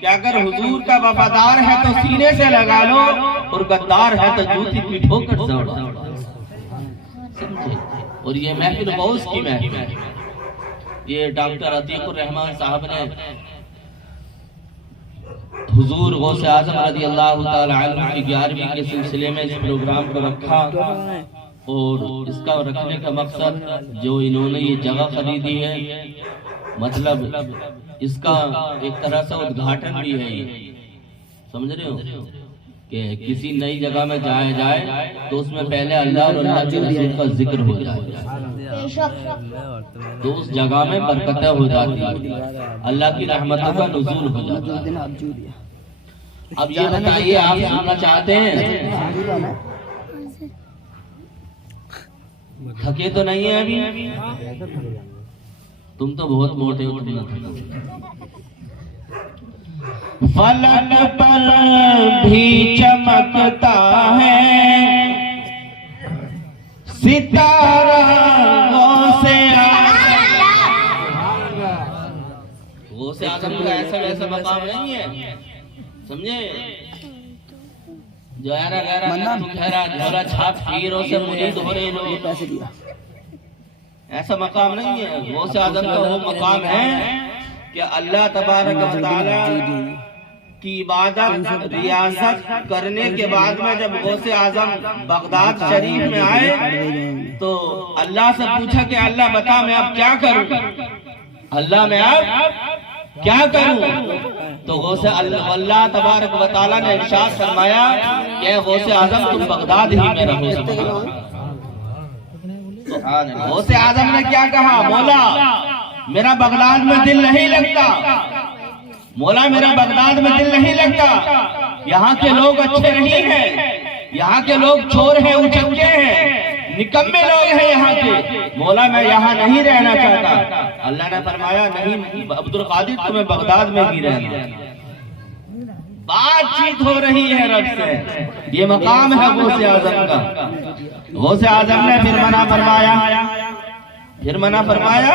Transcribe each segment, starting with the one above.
کہ اگر حضور کا وفادار ہے تو سینے سے لگا لو اور غدار ہے تو جوتی کی ٹھوکر دوڑا. اور یہ محفل غوث کی محفل ہے. یہ ڈاکٹر عتیق الرحمان صاحب نے حضور غوث اعظم رضی اللہ تعالی عنہ کی 11ویں کے سلسلے میں اس پروگرام کو رکھا، اور اس کا رکھنے کا مقصد جو انہوں نے یہ جگہ خریدی ہے، مطلب اس کا ایک طرح سے ادگھاٹن بھی ہے. یہ سمجھ رہے ہو کہ کسی نئی جگہ میں جایا جائے تو اس میں پہلے اللہ اور اللہ کے رسول کا ذکر ہو جائے تو اس جگہ میں برکتیں ہو جاتی ہیں، اللہ کی رحمتوں کا نزول ہو جاتا ہے. اب یہ بتائیے آپ سننا چاہتے ہیں؟ تھکے تو نہیں ہیں ابھی؟ تم تو بہت موٹے ہو. تم نہ تھکو. فلک پر بھی چمکتا ہے ستارہ غوث اعظم کا ایسا ویسا مقام نہیں ہے، سمجھے؟ جو ایرا غیرہ خیرہ جھولا چھاپ پیروں سے مرید ہو رہے لوگ، ایسا مقام نہیں ہے. غوث اعظم کا وہ مقام ہے کہ اللہ تبارک و تعالی کی عبادت ریاضت کرنے کے بعد میں جب غوث اعظم بغداد شریف میں آئے تو اللہ سے پوچھا کہ اللہ بتا میں اب کیا کروں، اللہ میں اب کیا کروں؟ تو غوث اللہ تبارک و تعالی نے ارشاد فرمایا کہ غوث اعظم تم بغداد ہی میں رہو. غوث اعظم نے کیا کہا؟ مولا میرا بغداد میں دل نہیں لگتا، مولا میرا بغداد میں دل نہیں لگتا، یہاں کے لوگ اچھے نہیں ہیں، یہاں کے لوگ چور ہیں، اچکے ہیں، نکمے لوگ ہیں یہاں کے، مولا میں یہاں نہیں رہنا چاہتا. اللہ نے فرمایا نہیں عبد القادر تمہیں بغداد میں ہی رہنا. بات چیت ہو رہی ہے رب سے. یہ مقام ہے غوث اعظم کا. غوث اعظم نے پھر منع فرمایا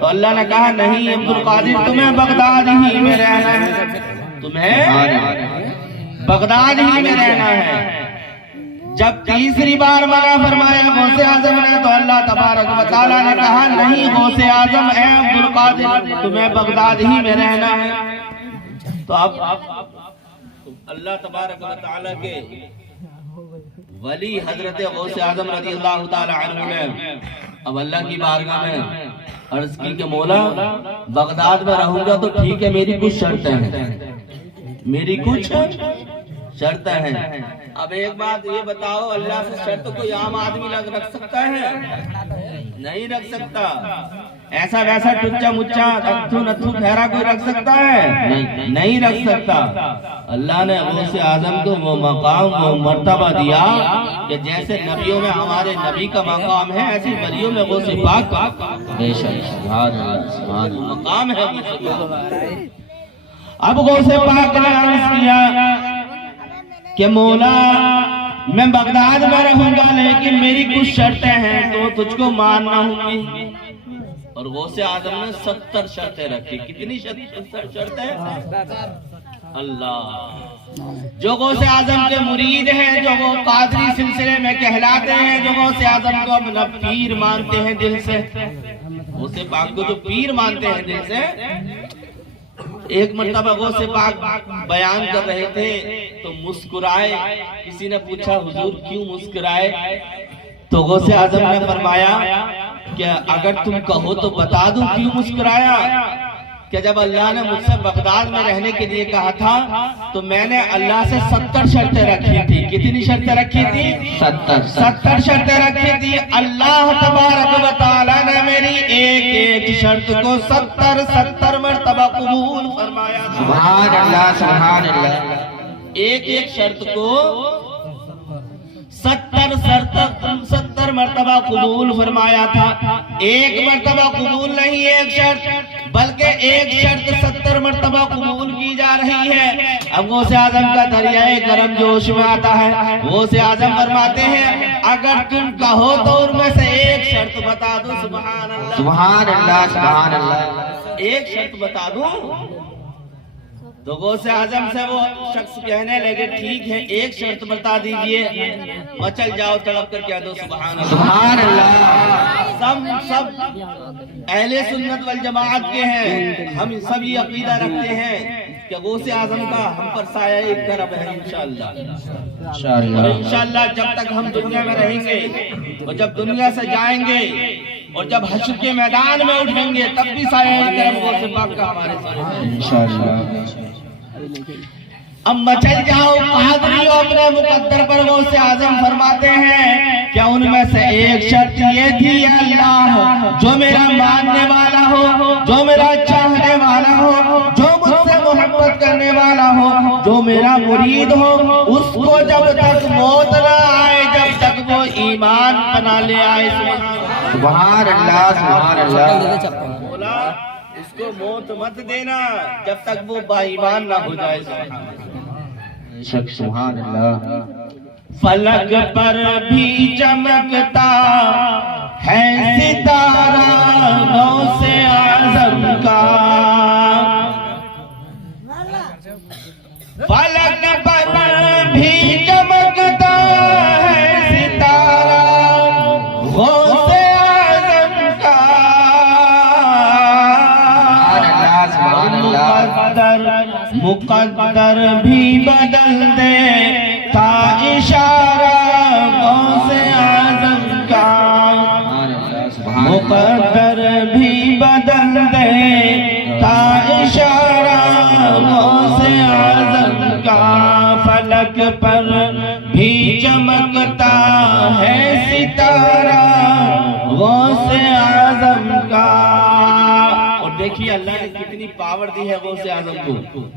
تو اللہ نے کہا نہیں عبد القادر تمہیں بغداد ہی میں رہنا ہے، تمہیں بغداد ہی میں رہنا ہے. جب تیسری بار منع فرمایا غوث اعظم نے تو اللہ تبارک و تعالی نے کہا نہیں غوث اعظم اے عبد القادر تمہیں بغداد ہی میں رہنا ہے. تو اب اللہ تبارک و تعالی کے ولی حضرت غوث اعظم رضی اللہ تعالی عنہ نے اب اللہ کی بارگاہ میں عرض کی کہ مولا بغداد میں رہوں گا تو ٹھیک ہے، میری کچھ شرطیں ہیں، میری کچھ شرطیں ہیں. اب ایک بات یہ بتاؤ، اللہ سے شرط کوئی عام آدمی رکھ سکتا ہے؟ نہیں رکھ سکتا. ایسا ویسا ٹچا مچا نتھو پھیرا کوئی رکھ سکتا ہے؟ نہیں رکھ سکتا. اللہ نے غوث اعظم کو وہ مقام وہ مرتبہ دیا کہ جیسے نبیوں میں ہمارے نبی کا مقام ہے ایسی ولیوں میں غوث پاک کا مقام ہے. اب غوث پاک نے عرض کیا کہ مولا میں بغداد میں رہوں گا لیکن میری کچھ شرطیں ہیں تو تجھ کو ماننا ہوں گی. اور غوث اعظم نے 70 شرطیں رکھی. کتنی شرطیں؟ اللہ. جو غوث اعظم کے مرید ہیں، جو وہ قادری سلسلے میں کہلاتے ہیں، جو غوث اعظم کو اپنا پیر مانتے ہیں دل سے، غوث پاک کو جو پیر مانتے ہیں دل سے. ایک مرتبہ غوث پاک بیان کر رہے تھے تو مسکرائے. کسی نے پوچھا حضور کیوں مسکرائے؟ تو غوث اعظم نے فرمایا کہ اگر تم کہو تو بتا دوں کیوں مسکرایا. کہ جب اللہ نے مجھ سے بغداد میں رہنے کے لیے کہا تھا تو میں نے اللہ سے 70 شرطیں رکھی تھی. کتنی شرطیں رکھی تھی؟ 70 شرطیں رکھی تھی. اللہ تبارک و تعالی نے میری ایک ایک شرط کو 70 مرتبہ قبول فرمایا. سبحان اللہ سبحان اللہ. ایک ایک شرط کو 70 مرتبہ قبول فرمایا تھا. ایک مرتبہ قبول نہیں ایک شرط، بلکہ ایک شرط 70 مرتبہ قبول کی جا رہی ہے. اب غوث اعظم کا دریائے کرم جوش میں آتا ہے. غوث اعظم فرماتے ہیں اگر تم کہو تو ان میں سے ایک شرط بتا دو. سبحان اللہ سبحان اللہ سبحان اللہ. ایک شرط بتا دوں. تو غوث اعظم سے وہ شخص کہنے لگے ٹھیک ہے ایک شرط بتا دیجئے مچل جاؤ تڑپ کر کہہ دو سبحان اللہ سبحان اللہ سب اہل سنت والجماعت کے ہیں ہم سب یہ عقیدہ رکھتے ہیں کہ غوث اعظم کا ہم پر سایہ ایک کرب ہے انشاءاللہ اور انشاءاللہ جب تک ہم دنیا میں رہیں گے اور جب دنیا سے جائیں گے اور جب حشر کے میدان میں اٹھیں گے تب بھی سایہ ایک کرب غوث پاک کا ہمارے ساتھ ہے انشاءاللہ اب مچل جاؤ قادریوں اپنے مقدر پر غوث اعظم فرماتے ہیں کیا ان میں سے ایک شرط یہ تھی یا اللہ جو میرا ماننے والا ہو جو میرا چاہنے والا ہو جو مجھ سے محبت کرنے والا ہو جو میرا مرید ہو اس کو جب تک موت نہ آئے جب تک وہ ایمان بنا لے آئے سبحان اللہ سبحان اللہ بولا اس کو موت مت دینا جب تک وہ با ایمان نہ ہو جائے سبحان اللہ فلک پر بھی چمکتا ہے ستارہ غوث اعظم کا فلک پر بھی چمکتا ہے ستارہ غوث اعظم کا مقدر بھی بدل دے تا اشارہ غوث اعظم کا مقدر بھی بدل دے تا اشارہ غوث اعظم کا فلک پر بھی چمکتا ہے ستارہ غوث اعظم کا اور دیکھیے اللہ نے کتنی پاور دی ہے غوث اعظم کو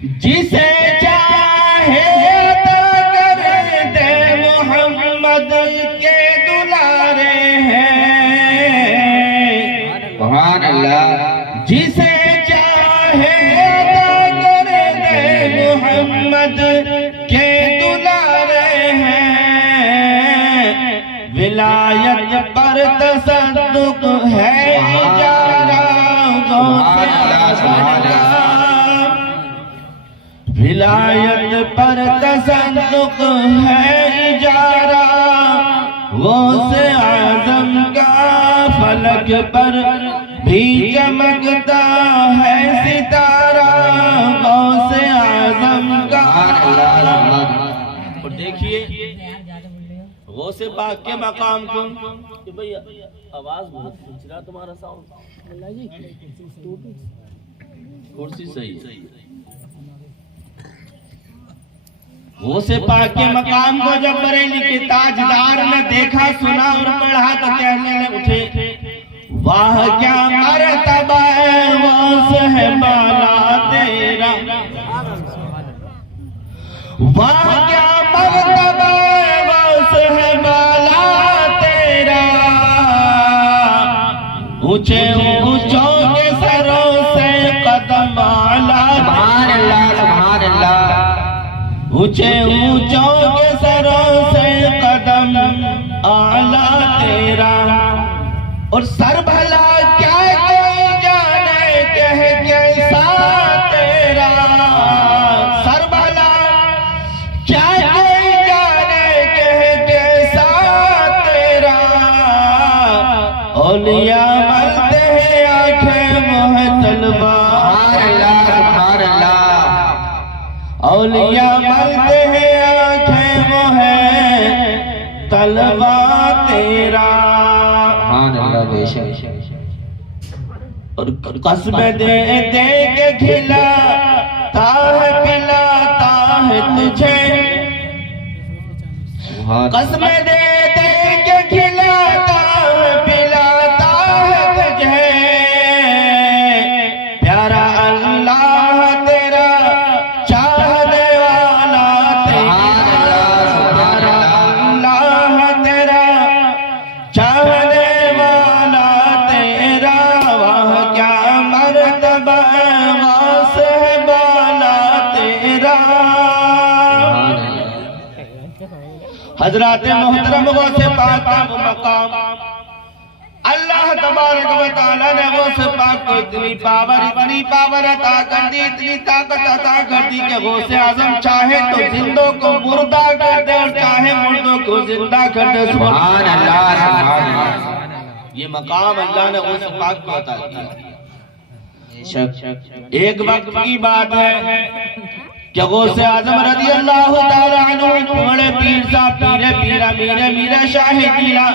جسے چاہے عطا کر دے محمد کے دلارے ہیں سبحان اللہ جسے چاہے عطا کر دے محمد کے دلارے ہیں ولایت پر تصدق ہے اجارہ غوث اعظم ولایت پر تصدق ہے اجارہ غوث اعظم کا فلک پر بھی چمکتا ہے ستارہ غوث اعظم کا اور دیکھیے غوث پاک کے مقام کو کہ بھئی آواز بہت کھنچ رہا تمہارا ساؤنڈ کرسی صحیح غوث پاک کے مقام کو جب بریلی کے تاجدار نے دیکھا سنا اور پڑھا تو کہنے لے اٹھے واہ کیا مرتبہ ہے غوث ہے بالا تیرا واہ کیا مرتبہ ہے غوث ہے بالا تیرا اونچے اونچوں کے سروں سے قدم اعلیٰ سبحان اللہ سبحان اللہ اونچے اونچوں کے سروں سے قدم اعلیٰ تیرا اور سر بھلا کیا کوئی جانے کہ کیسا تیرا سر بھلا کیا کوئی جانے کہ کیسا تیرا اولیاء ملتے ہیں آنکھیں موہ تلوار سبحان اللہ اولیاء ملتے ہیں آنکھیں موہ تلوار تیرا سبحان اللہ بے شک اور قسم دے دے کے کھلاتا ہے پلاتا ہے تجھے قسم دے دے کے کھلاتا ہے پلاتا ہے تجھے پیارا اللہ تیرا چاہنے والا تیرا پیارا اللہ تیرا چاہنے والا تیرا واہ کیا مرتبہ غوث ہے بالا تیرا حضرات محترم غوث پاک کا وہ مقام اللہ اللہ تبارک و تعالیٰ نے غوث پاک کو اتنی پاور عطا کر دی، اتنی طاقت عطا کر دی کہ غوث اعظم چاہے تو زندوں کو مردہ کر دے اور چاہے مردوں کو زندہ کر دے۔ سبحان اللہ سبحان اللہ۔ یہ مقام اللہ نے غوث پاک کو عطا کیا۔ ایک وقت کی بات ہے کہ غوث اعظم رضی اللہ تعالیٰ عنہ بڑے پیر صاحب میر شاہ جیلا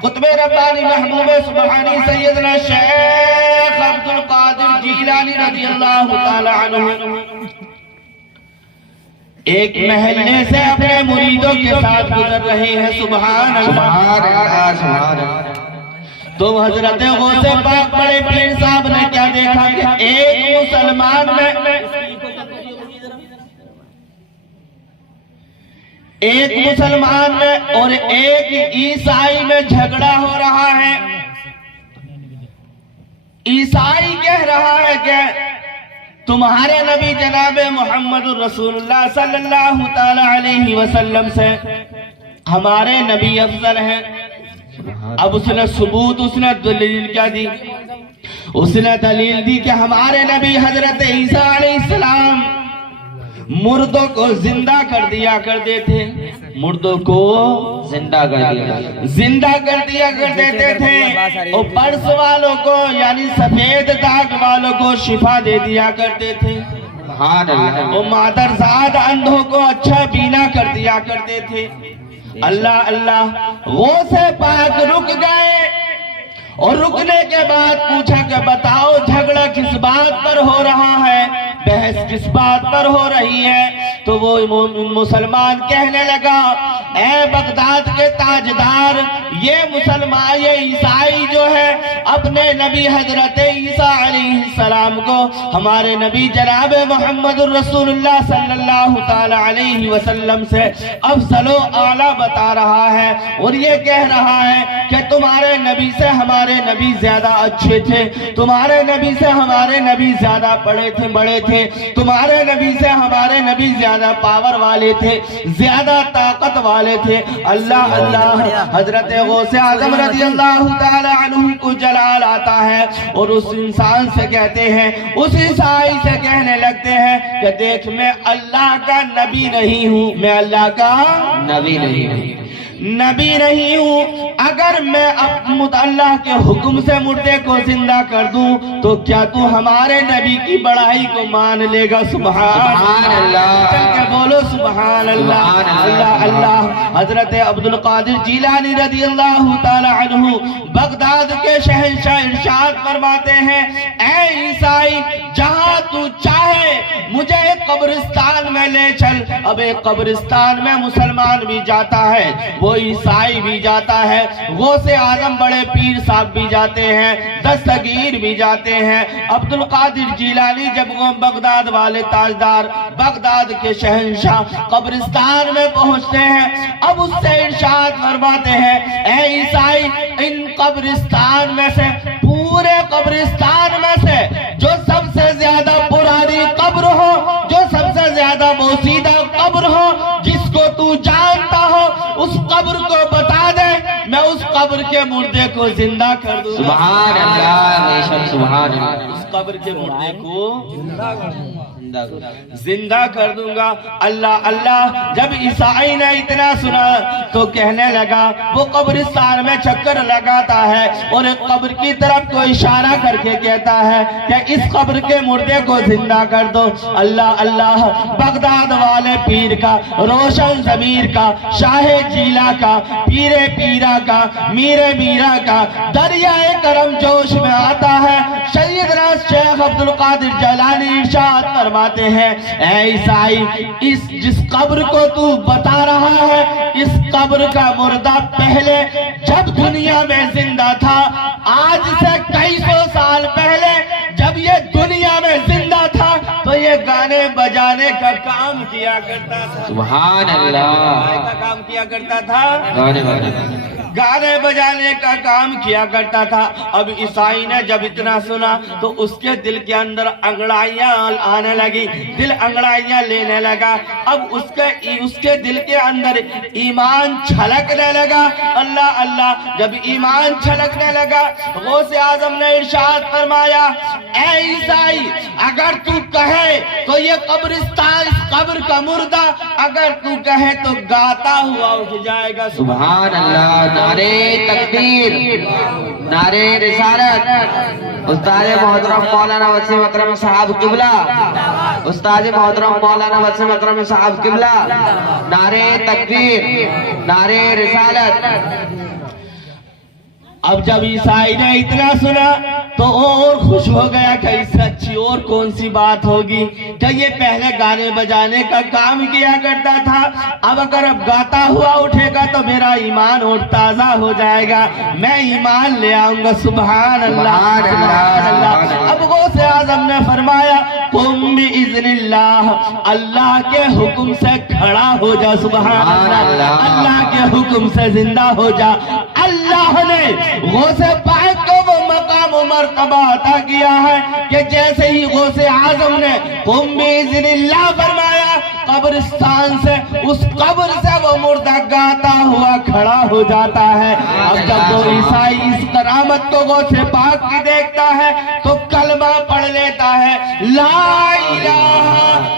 قطب ربانی محبوب سبحانی سیدنا شیخ عبد القادر جیلانی رضی اللہ تعالیٰ عنہ ایک محلے سے اپنے مریدوں کے ساتھ گزر رہے ہیں۔ سبحان اللہ سبحان اللہ۔ تو حضرت غوث پاک بڑے پیر صاحب نے کیا دیکھا کہ ایک مسلمان میں اور ایک عیسائی میں جھگڑا ہو رہا ہے۔ عیسائی کہہ رہا ہے کہ تمہارے نبی جناب محمد رسول اللہ صلی اللہ تعالی علیہ وسلم سے ہمارے نبی افضل ہیں۔ اب اس نے ثبوت، اس نے دلیل کیا دی؟ اس نے دلیل دی کہ ہمارے نبی حضرت عیسیٰ علیہ السلام مردوں کو زندہ کر دیا کرتے تھے، مردوں کو زندہ کر دیا کرتے تھے، اور برس والوں کو یعنی سفید داغ والوں کو شفا دے دیا کرتے تھے، اور مادرزاد اندھوں کو اچھا بینا کر دیا کرتے تھے۔ اللہ غوث پاک رک گئے اور رکنے کے بعد پوچھا کہ بتاؤ جھگڑا کس بات پر ہو رہا ہے، بحث کس بات پر ہو رہی ہے؟ تو وہ مسلمان کہنے لگا اے بغداد کے تاجدار، یہ مسلمان یہ عیسائی جو ہے اپنے نبی حضرت عیسیٰ علیہ السلام کو ہمارے نبی جناب محمد رسول اللہ صلی اللہ تعالی علیہ وسلم سے افضل و اعلیٰ بتا رہا ہے، اور یہ کہہ رہا ہے کہ تمہارے نبی سے ہمارے نبی زیادہ اچھے تھے، تمہارے نبی سے ہمارے نبی زیادہ بڑے تھے، تمہارے نبی سے ہمارے نبی زیادہ پاور والے تھے، زیادہ طاقت والے تھے۔ اللہ حضرت غوث اعظم رضی اللہ تعالی عنہ کو جلال آتا ہے اور اس انسان سے کہتے ہیں، اس عیسائی سے کہنے لگتے ہیں کہ دیکھ میں اللہ کا نبی نہیں ہوں، میں اللہ کا نبی نہیں ہوں، اگر میں اللہ کے حکم سے مردے کو زندہ کر دوں تو کیا تو ہمارے نبی کی بڑائی کو مان لے گا؟ سبحان اللہ، چل کے بولو سبحان اللہ۔ اللہ حضرت عبد القادر جیلانی رضی اللہ تعالی عنہ بغداد کے شہنشاہ ارشاد فرماتے ہیں، اے عیسائی جہاں تو چاہے مجھے ایک قبرستان میں لے چل۔ اب ایک قبرستان میں مسلمان بھی جاتا ہے، وہ عیسائی بھی جاتا ہے، غوث اعظم بڑے پیر صاحب بھی جاتے ہیں، دستگیر بھی جاتے ہیں۔ عبد القادر جیلانی جب وہ بغداد والے تاجدار، بغداد کے شہنشاہ قبرستان میں پہنچتے ہیں، اب اس سے ارشاد فرماتے ہیں، اے عیسائی ان قبرستان میں سے، پورے قبرستان میں سے جو سب سے زیادہ پرانی قبر ہو، جو سب سے زیادہ بوسیدہ قبر ہو، جس کو تو جانتا ہو اس قبر کو بتا دے، میں اس قبر کے مردے کو زندہ کر دوں۔ سبحان اللہ، بے شک سبحان اللہ۔ اس قبر کے مردے کو زندہ کر دوں گا۔ اللہ جب عیسائی نے اتنا سنا تو کہنے لگا، وہ قبرستان میں چکر لگاتا ہے اور ایک قبر کی طرف کو اشارہ کر کے کہتا ہے کہ اس قبر کے مردے کو زندہ کر دو۔ اللہ بغداد والے پیر کا، روشن ضمیر کا، شاہ جیلا کا، پیرا کا، میرا کا دریائے کرم جوش میں آتا ہے۔ سیدنا شیخ عبد القادر جیلانی ارشاد فرماتے ہیں، اے عیسائی جس قبر کو تو بتا رہا ہے، اس قبر کا مردہ پہلے جب دنیا میں زندہ تھا، آج سے کئی سو سال پہلے جب یہ دنیا میں زندہ تھا، تو یہ گانے بجانے کا کام کیا کرتا تھا. سبحان اللہ. کا کام کیا کرتا تھا, گانے بجانے کا کام کیا کرتا تھا. اب عیسائی نے جب اتنا سنا تو اس کے دل کے اندر انگڑائیاں آنے لگی, دل انگڑائیاں لینے لگا. اب اس کے دل کے اندر ایمان چھلکنے لگا. اللہ اللہ, جب ایمان چھلکنے لگا غوث اعظم نے ارشاد فرمایا, اے عیسائی اگر تو کہے تو یہ قبرستان, قبر کا مردہ اگر تو کہے تو گاتا ہوا اٹھ جائے گا. سبحان اللہ. نعرے تکبیر, نعرے رسالت. استاد محترم مولانا وسیم اکرم صاحب قبلہ, استاد محترم مولانا وسیم اکرم صاحب قبلہ. نعرے تکبیر, نعرے رسالت. اب جب عیسائی نے اتنا سنا تو اور خوش ہو گیا کہ اس سے اچھی اور کون سی بات ہوگی کہ یہ پہلے گانے بجانے کا کام کیا کرتا تھا, اب اگر اب گاتا ہوا اٹھے گا تو میرا ایمان اور تازہ ہو جائے گا, میں ایمان لے آؤں گا. سبحان اللہ, سبحان اللہ. اب غوث اعظم نے فرمایا, قم باذن اللہ, اللہ کے حکم سے کھڑا ہو جا. سبحان اللہ, اللہ کے حکم سے زندہ ہو جا. اللہ نے غوث پاک کو وہ مقام و مرتبہ عطا کیا ہے کہ جیسے ہی غوث اعظم نے قم باذن اللہ فرمایا, قبرستان سے, اس قبر سے وہ مردہ گاتا ہوا کھڑا ہو جاتا ہے. اب جب وہ عیسائی اس کرامت کو غوث پاک کی دیکھتا ہے تو کلمہ پڑھ لیتا ہے, لا الہ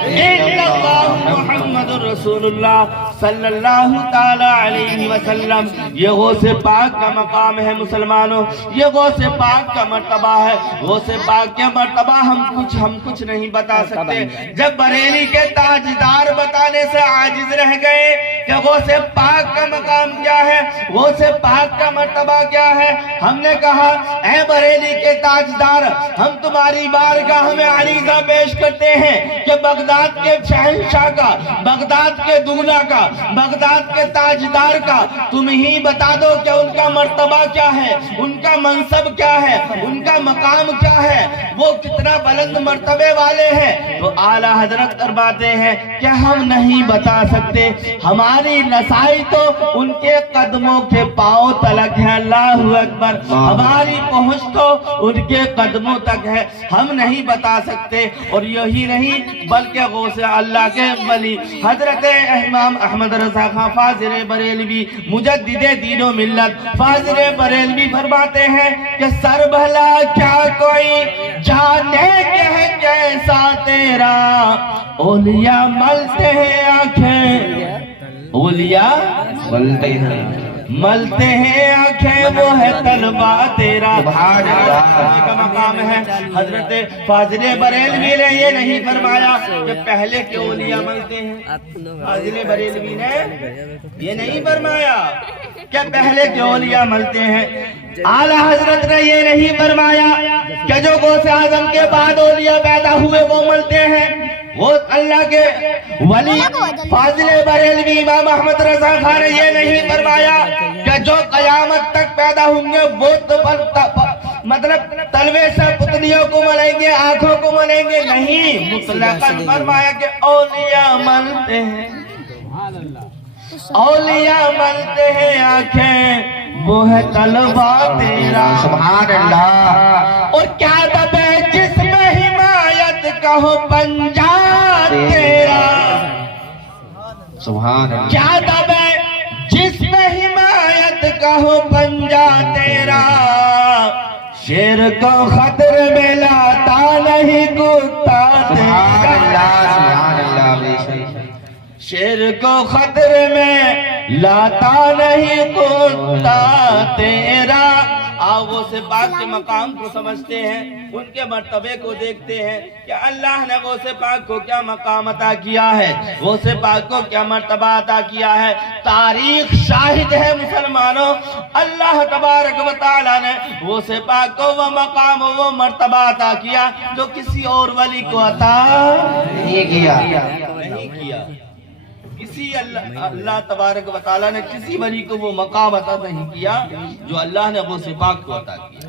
الا اللہ محمد رسول اللہ صلی اللہ تعالی علیہ وسلم. یہ غوث پاک کا مقام ہے مسلمانوں, یہ غوث پاک کا مرتبہ ہے. غوث پاک کے مرتبہ ہم کچھ نہیں بتا سکتے. جب بریلی کے تاجدار بتانے سے عاجز رہ گئے کہ غوث پاک کا مقام کیا ہے, غوث پاک کا مرتبہ کیا ہے, ہم نے کہا, اے بریلی کے تاجدار, ہم تمہاری بارگاہ میں عریضہ پیش کرتے ہیں کہ بغداد کے شہنشاہ کا, بغداد کے دولہ کا, بغداد کے تاجدار کا تم ہی بتا دو کہ ان کا مرتبہ کیا ہے, ان کا منصب کیا ہے, ان کا مقام کیا ہے, وہ کتنا بلند مرتبے والے ہیں. تو اعلیٰ حضرت فرماتے ہیں کہ ہم نہیں بتا سکتے, ہماری رسائی تو ان کے قدموں کے پاؤں تلک ہے. اللہ اکبر, ہماری پہنچ تو ان کے قدموں تک ہے, ہم نہیں بتا سکتے. اور یہی نہیں بلکہ غوث اللہ کے ولی حضرت امام احمد رضا خان فاضل بریلوی مجدد دین و ملت فاضل بریلوی فرماتے ہیں کہ سر بھلا کیا کوئی جانے کہ ہے کیسا تیرا, اولیاء ملتے ہیں آنکھیں, اولیاء ملتے ہیں آنکھیں, وہ ہے طلبہ تیرا. سبحان اللہ کا مقام ہے. حضرت فاضل بریلوی نے یہ نہیں فرمایا کہ پہلے کے اولیاء ملتے ہیں, فاضل بریلوی نے یہ نہیں فرمایا کہ پہلے کے اولیاء ملتے ہیں. اعلیٰ حضرت نے یہ نہیں فرمایا کہ جو غوث اعظم کے بعد اولیاء پیدا ہوئے وہ ملتے ہیں. وہ اللہ کے ولی فاضل بریلوی امام احمد رضا خان نے یہ نہیں فرمایا کہ جو قیامت تک پیدا ہوں گے وہ مطلب تلوے سے پتلیوں کو ملیں گے, آنکھوں کو ملیں گے. نہیں, مطلقاً فرمایا کہ اولیاء ملتے ہیں, اولیاء ملتے ہیں آنکھیں, وہ ہے طلبہ تیرا. سبحان اللہ. اور کیا دبے جس میں حمایت کا ہو پنجہ تیرا, سبحان اللہ. کیا دبے جس میں حمایت کا ہو پنجہ تیرا, شیر کو خطر میں لاتا نہیں کتا تیرا, شیر کو خطر میں لاتا نہیں کتا تیرا. غوث پاک کے مقام کو سمجھتے ہیں, ان کے مرتبے کو دیکھتے ہیں کہ اللہ نے غوث پاک کو کیا مقام عطا کیا ہے, غوث پاک کو کیا مرتبہ عطا کیا ہے. تاریخ شاہد ہے مسلمانوں, اللہ تبارک و تعالی نے غوث پاک کو وہ مقام وہ مرتبہ عطا کیا جو کسی اور ولی کو عطا نہیں کیا. کسی اللہ تبارک و تعالیٰ نے کسی ولی کو وہ مقام عطا نہیں کیا جو اللہ نے غوث پاک کو عطا کیا.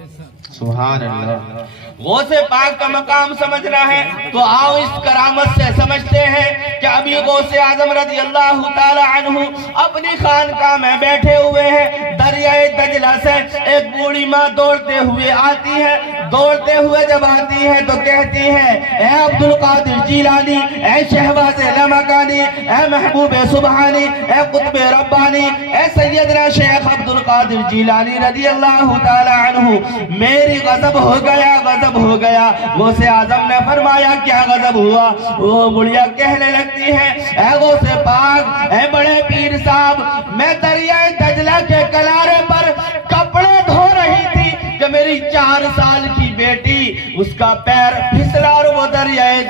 سبحان اللہ. غوث پاک کا مقام سمجھنا ہے تو آؤ اس کرامت سے سمجھتے ہیں کہ ابھی غوث اعظم رضی اللہ تعالی عنہ اپنی خانقاہ میں بیٹھے ہوئے ہیں. دریائے دجلہ سے ایک بوڑھی ماں دوڑتے ہوئے آتی ہے. دوڑتے ہوئے جب آتی ہے تو کہتی ہے اے عبد القادر جیلانی، اے شہباز لمکانی، اے محبوب سبحانی، اے قطب ربانی، اے سیدنا شیخ عبد القادر جیلانی رضی اللہ تعالی عنہ، میری غضب ہو گیا، غضب ہو گیا. غوث اعظم نے فرمایا کیا غضب ہوا؟ وہ بڑھیا کہنے لگتی ہے اے غوث پاک، اے بڑے پیر صاحب، میں دریائے دجلہ کے کنارے پر کپڑے دھو رہی تھی کہ میری 4 سال کی بیٹی، اس کا پیر پھسلا اور وہ دریائے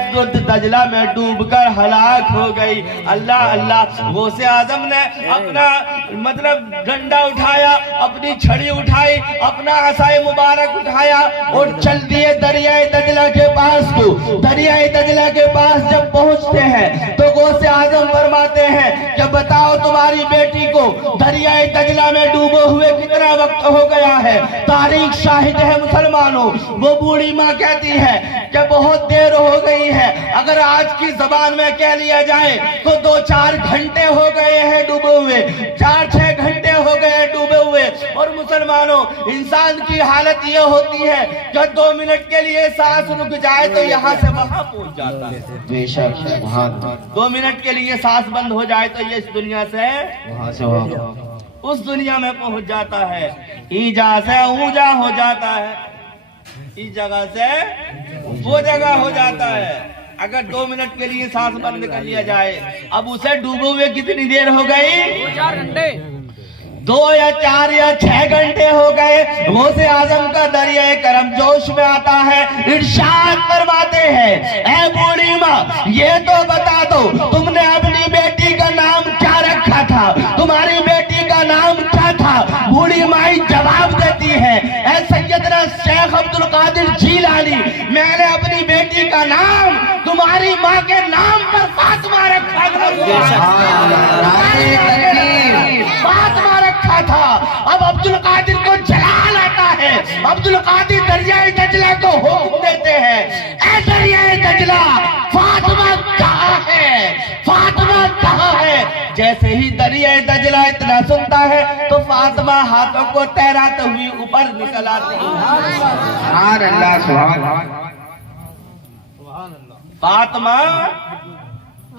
دجلہ میں ڈوب کر ہلاک ہو گئی. اللہ اللہ. غوث اعظم نے اپنا ڈنڈا اٹھایا، اپنی چھڑی اٹھائی، اپنا عصائے مبارک اٹھایا اور چل دیے دریائے دجلہ کے پاس کو. دریائے دجلہ کے پاس جب پہنچتے ہیں تو غوث اعظم فرماتے ہیں کہ بتاؤ تمہاری بیٹی کو دریائے دجلہ میں ڈوبے ہوئے کتنا وقت ہو گیا ہے؟ تاریخ شاہد ہے مسلمانوں. وہ بوڑھی ماں کہتی ہے کہ بہت دیر ہو گئی ہے. اگر آج کی زبان میں کہہ لیا جائے تو 2-4 گھنٹے ہو گئے ہیں ڈوبے ہوئے، 4-6 گھنٹے ہو گئے ڈوبے ہوئے. اور مسلمانوں، انسان کی حالت یہ ہوتی ہے کہ 2 منٹ کے لیے سانس رک جائے تو یہاں سے وہاں پہنچ جاتا ہے. بے شک. سبحان اللہ. 2 منٹ کے لیے سانس بند ہو جائے تو یہ اس دنیا سے وہاں سے وہاں. اس دنیا میں پہنچ جاتا ہے. ایجا سے اوجا ہو جاتا ہے، اس جگہ سے وہ جگہ ہو جاتا ہے. اگر 2 منٹ کے لیے سانس بند کر لیا جائے، اب اسے ڈوبے ہوئے کتنی دیر ہو گئی؟ 4 گھنٹے. 2 یا 4 یا 6 گھنٹے ہو گئے. غوث اعظم کا دریائے کرم جوش میں آتا ہے. ارشاد فرماتے ہیں اے بوڑھی ماں، یہ تو بتا دو تم نے اپنی بیٹی کا نام کیا رکھا تھا؟ تمہاری بیٹی کا نام کیا تھا؟ بوڑھی مائی جواب دیتی ہے اے سیدنا شیخ عبد القادر جیلانی، میں نے اپنی بیٹی کا نام تمہاری ماں کے نام پر فاطمہ رکھا تھا. فاطمہ رکھا تھا. اب عبد القادر کو جلال آتا ہے. عبد القادر دریائے دجلہ کو حکم دیتے ہیں اے دریائے دجلہ، فاطمہ کہاں ہے؟ فاطمہ کہاں ہے؟ جیسے ہی دریائے دجلہ اتنا سنتا ہے تو فاطمہ ہاتھوں کو تیراتے ہوئی اوپر نکل آتی ہے. سبحان اللہ. سبحان اللہ. فاطمہ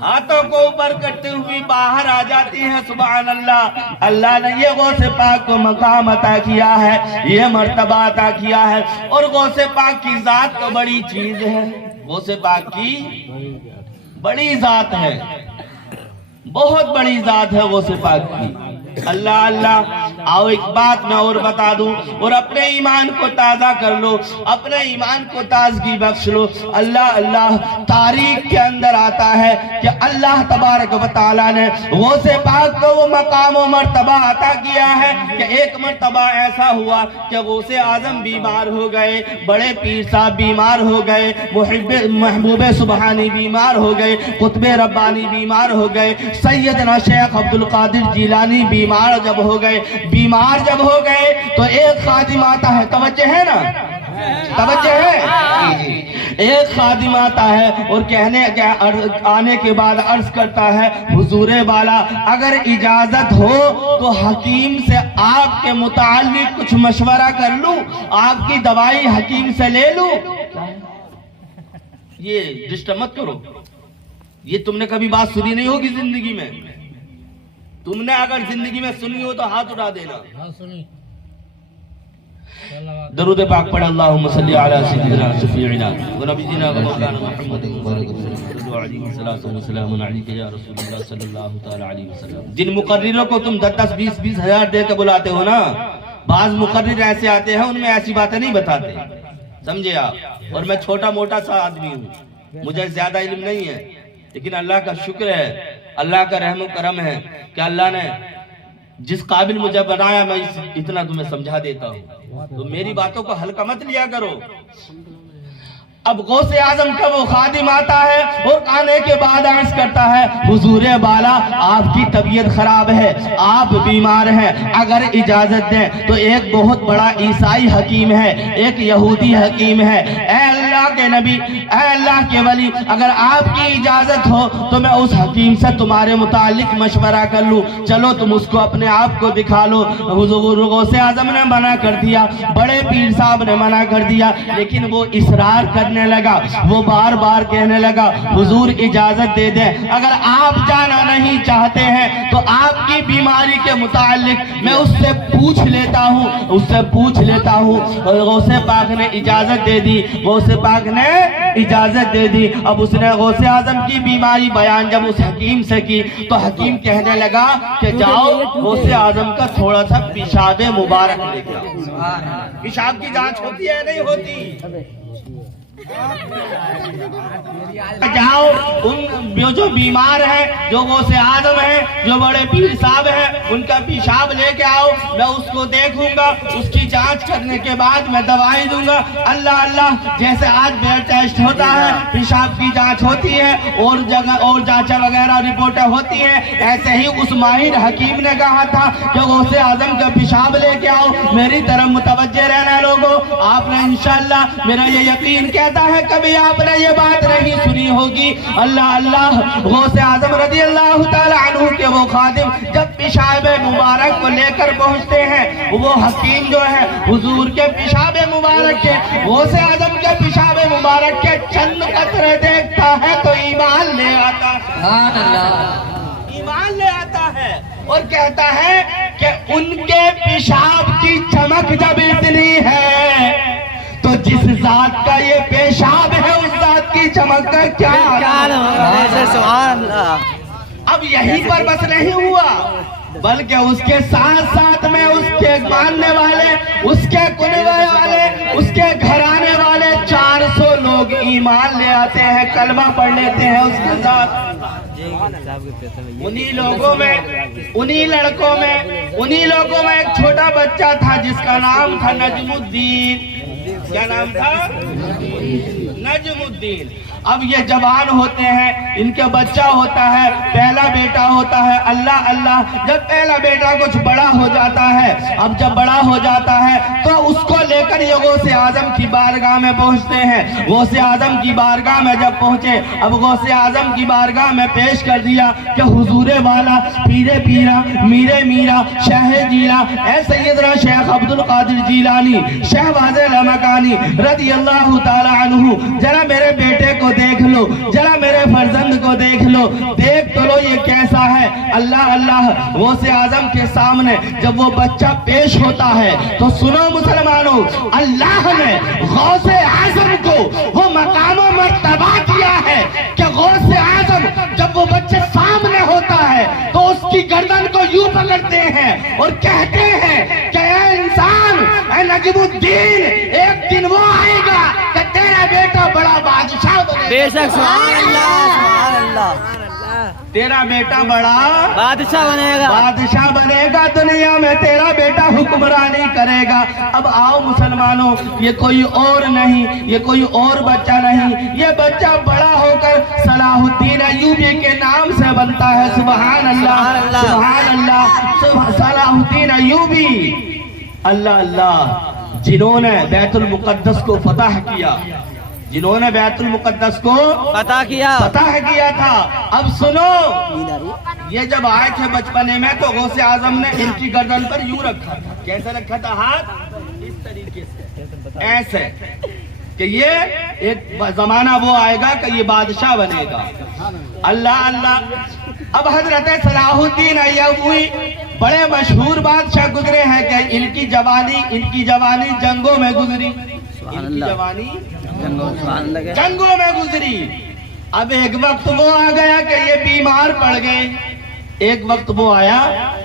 ہاتھوں کو اوپر کرتے ہوئی باہر آ جاتی ہیں. سبحان اللہ. اللہ نے یہ غوث پاک کو مقام عطا کیا ہے، یہ مرتبہ عطا کیا ہے. اور غوث پاک کی ذات تو بڑی چیز ہے. غوث پاک کی بڑی ذات ہے، بہت بڑی ذات ہے غوث پاک کی. اللہ اللہ. آؤ ایک بات میں اور بتا دوں اور اپنے ایمان کو تازہ کر لو، اپنے ایمان کو تازگی بخش لو. اللہ اللہ. تاریخ کے اندر آتا ہے کہ اللہ تبارک و تعالیٰ نے غوث پاک کو وہ مقام و مرتبہ عطا کیا ہے کہ ایک مرتبہ ایسا ہوا کہ غوث اعظم بیمار ہو گئے، بڑے پیر صاحب بیمار ہو گئے، محبوب سبحانی بیمار ہو گئے، قطب ربانی بیمار ہو گئے، سیدنا شیخ عبد القادر جیلانی بیمار جب ہو گئے تو ایک خادم آتا ہے. توجہ ہے نا؟ توجہ ہے؟ ایک خادم آتا ہے اور آنے کے بعد عرض کرتا ہے حضور والا اگر اجازت ہو تو حکیم سے آپ کے متعلق کچھ مشورہ کر لوں، آپ کی دوائی حکیم سے لے لوں. یہ ڈسٹرب مت کرو. یہ تم نے کبھی بات سنی نہیں ہوگی زندگی میں. تم نے اگر زندگی میں سنی ہو تو ہاتھ اٹھا دینا. درود پاک پڑھ. اللہم صلی علی سیدنا شفیعنا و نبینا و مولانا محمد وسلام علیک یا رسول اللہ صلی اللہ تعالی علیہ وسلم. جن مقرروں کو تم 10-20 ہزار دے کے بلاتے ہو نا، بعض مقرر ایسے آتے ہیں ان میں ایسی باتیں نہیں بتاتے. سمجھے آپ؟ اور میں چھوٹا موٹا سا آدمی ہوں، مجھے زیادہ علم نہیں ہے، لیکن اللہ کا شکر ہے، اللہ کا رحم و کرم ہے کہ اللہ نے جس قابل مجھے بنایا میں اتنا تمہیں سمجھا دیتا ہوں. تو میری باتوں کو ہلکا مت لیا کرو. اب غوث اعظم کا وہ خادم آتا ہے اور آنے کے بعد عرض کرتا ہے حضور بالا آپ کی طبیعت خراب ہے، آپ بیمار ہیں، اگر اجازت دیں تو ایک بہت بڑا عیسائی حکیم ہے، ایک یہودی حکیم ہے، اے اللہ کے نبی، اے اللہ کے ولی، اگر آپ کی اجازت ہو تو میں اس حکیم سے تمہارے متعلق مشورہ کر لوں، چلو تم اس کو اپنے آپ کو دکھا لو۔ حضور غوث اعظم نے منع کر دیا، بڑے پیر صاحب نے منع کر دیا، لیکن وہ اصرار کرنے لگا، وہ بار بار کہنے لگا حضور اجازت دے دیں، اگر آپ جانا نہیں چاہتے ہیں تو آپ کی بیماری کے متعلق میں اس سے پوچھ لیتا ہوں، اور غوث پاک نے اجازت دے دی، غوث پاک نے اجازت دے دی۔ اب اس نے غوث اعظم کی بیماری بیان جب اس حکیم سے کی تو حکیم کہنے لگا کہ جاؤ غوث اعظم کا تھوڑا سا پیشاب مبارک لے کے آؤ۔ پیشاب کی جانچ ہوتی ہے نہیں ہوتی؟ جاؤ ان جو بیمار ہیں، جو غوث اعظم ہیں، جو بڑے پیر صاحب ہیں، ان کا پیشاب لے کے آؤ، میں اس کو دیکھوں گا، اس کی جانچ کرنے کے بعد میں دوائی دوں گا۔ اللہ اللہ، جیسے آج بلڈ ٹیسٹ ہوتا ہے، پیشاب کی جانچ ہوتی ہے اور جگہ اور جانچیں وغیرہ رپورٹیں ہوتی ہیں، ایسے ہی اس ماہر حکیم نے کہا تھا کہ غوث اعظم کا پیشاب لے کے آؤ، میری طرف متوجہ رہنا لوگوں۔ آپ نے انشاءاللہ، میرا یہ یقین کہتا ہے کبھی آپ نے یہ بات نہیں سنی ہوگی۔ اللہ اللہ، غوث اعظم رضی اللہ تعالی عنہ کے وہ خادم جب پیشاب مبارک کو لے کر پہنچتے ہیں، وہ حکیم جو ہے حضور کے پیشاب مبارک کے، غوث اعظم کے پیشاب مبارک کے چند قطرے دیکھتا ہے تو ایمان لے آتا ہے، ایمان لے آتا ہے اور کہتا ہے کہ ان کے پیشاب کی چمک جب اتنی ہے تو جس ذات کا یہ پیشاب ہے اس ذات کی چمک کا کیا؟ اب یہیں پر بس نہیں ہوا، بلکہ اس کے ساتھ ساتھ میں اس کے ماننے والے، اس کے کنوے والے، اس کے گھرانے والے 400 لوگ ایمان لے آتے ہیں، کلمہ پڑھ لیتے ہیں اس کے ساتھ۔ انہی لوگوں میں، انہی لڑکوں میں، انہی لوگوں میں ایک چھوٹا بچہ تھا جس کا نام تھا نجم الدین۔ کیا نام تھا؟ نجم الدین۔ اب یہ جوان ہوتے ہیں، ان کے بچہ ہوتا ہے، پہلا بیٹا ہوتا ہے، اللہ اللہ، جب پہلا بیٹا کچھ بڑا ہو جاتا ہے، اب جب بڑا ہو جاتا ہے تو اس کو لے کر یہ غوث اعظم کی بارگاہ میں پہنچتے ہیں۔ غوث اعظم کی بارگاہ میں جب پہنچے، اب غوث اعظم کی بارگاہ میں پیش کر دیا کہ حضور والا، پیرے پیرا، میرے میرا، شاہ جیلا، اے سیدنا شیخ عبد القادر جیلانی، شہباز لمکانی رضی اللہ تعالی عنہ، ذرا میرے بیٹے کو دیکھ لو، ذرا میرے فرزند کو دیکھ لو، دیکھ تو لو یہ کیسا ہے۔ اللہ اللہ، غوث اعظم کے سامنے جب وہ بچہ پیش ہوتا ہے تو سنو مسلمانوں، اللہ نے غوث اعظم کو وہ مقام و مرتبہ دیا ہے کہ غوث اعظم جب وہ بچے سامنے ہوتا ہے تو اس کی گردن کو یوں پکڑتے ہیں اور کہتے ہیں کہ اے انسان، اے نجم الدین، ایک دن وہ آئے گا کہ تیرا بیٹا بڑا بادشاہ بنے گا۔ بے شک، سبحان اللہ، سبحان اللہ، تیرا بیٹا بڑا بادشاہ بنے گا، بادشاہ بنے گا دنیا میں، تیرا بیٹا حکمرانی کرے گا۔ اب آؤ مسلمانوں، یہ کوئی اور نہیں، یہ کوئی اور بچہ نہیں، یہ بچہ بڑا ہو کر صلاح الدین ایوبی کے نام سے بنتا ہے۔ سبحان اللہ، سبحان اللہ، صلاح الدین ایوبی، اللہ اللہ، جنہوں نے بیت المقدس کو فتح کیا، جنہوں نے بیت المقدس کو فتح کیا تھا۔ اب سنو، یہ جب آئے تھے بچپنے میں تو غوث اعظم نے ان کی گردن پر یوں رکھا تھا۔ کیسے رکھا تھا؟ ہاتھ اس طریقے سے، ایسے کہ یہ ایک زمانہ وہ آئے گا کہ یہ بادشاہ بنے گا۔ اللہ اللہ، اب حضرت صلاح الدین ایوبی بڑے مشہور بادشاہ گزرے ہیں کہ ان کی جوانی جنگوں میں گزری، ان کی جوانی جنگوں میں گزری۔ اب ایک وقت وہ آ گیا کہ یہ بیمار پڑ گئے، ایک وقت وہ آیا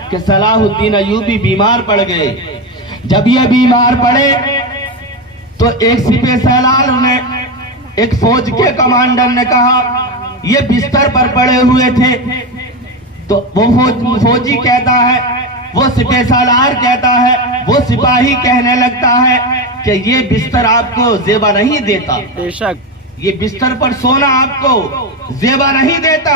کہ صلاح الدین ایوبی بیمار پڑ گئے۔ جب یہ بیمار پڑے تو ایک سپہ سالار نے، ایک فوج کے کمانڈر نے کہا، یہ بستر پر پڑے ہوئے تھے، تو وہ فوجی کہتا ہے وہ سپہ سالار کہتا ہے، وہ سپاہی کہنے لگتا ہے کہ یہ بستر آپ کو زیبا نہیں دیتا، بے شک یہ بستر پر سونا آپ کو زیبا نہیں دیتا،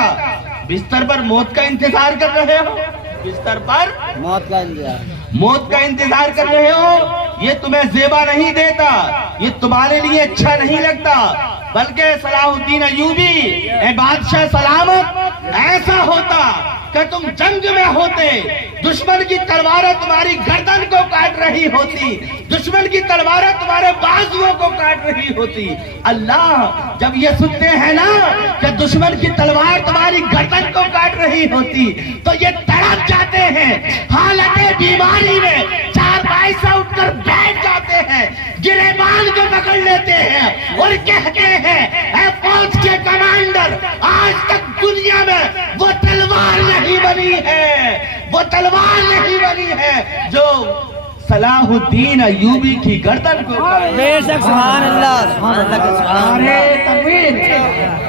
بستر پر موت کا انتظار کر رہے ہو، بستر پر موت کا انتظار، موت کا انتظار کر رہے ہو، یہ تمہیں زیبا نہیں دیتا، یہ تمہارے لیے اچھا نہیں لگتا، بلکہ صلاح الدین ایوبی اے بادشاہ سلامت ایسا ہوتا کہ تم جنگ میں ہوتے، دشمن کی تلواریں تمہاری گردن کو کاٹ رہی ہوتی، دشمن کی تلواریں تمہارے بازوؤں کو کاٹ رہی ہوتی۔ اللہ جب یہ سنتے ہیں نا کہ دشمن کی تلوار تمہاری گردن کو کاٹ رہی ہوتی تو یہ تڑپ جاتے ہیں، حالت بیماری میں چارپائی سے اٹھ کر بیٹھ جاتے ہیں، گریبان کو پکڑ لیتے ہیں اور کہتے ہیں اے فوج کے کمانڈر، آج تک دنیا میں وہ تلوار نہیں بنی ہے، وہ تلوار نہیں بنی ہے جو صلاح الدین ایوبی کی گردن کو بے شک سبحان اللہ، سبحان اللہ، نعرے تکبیر،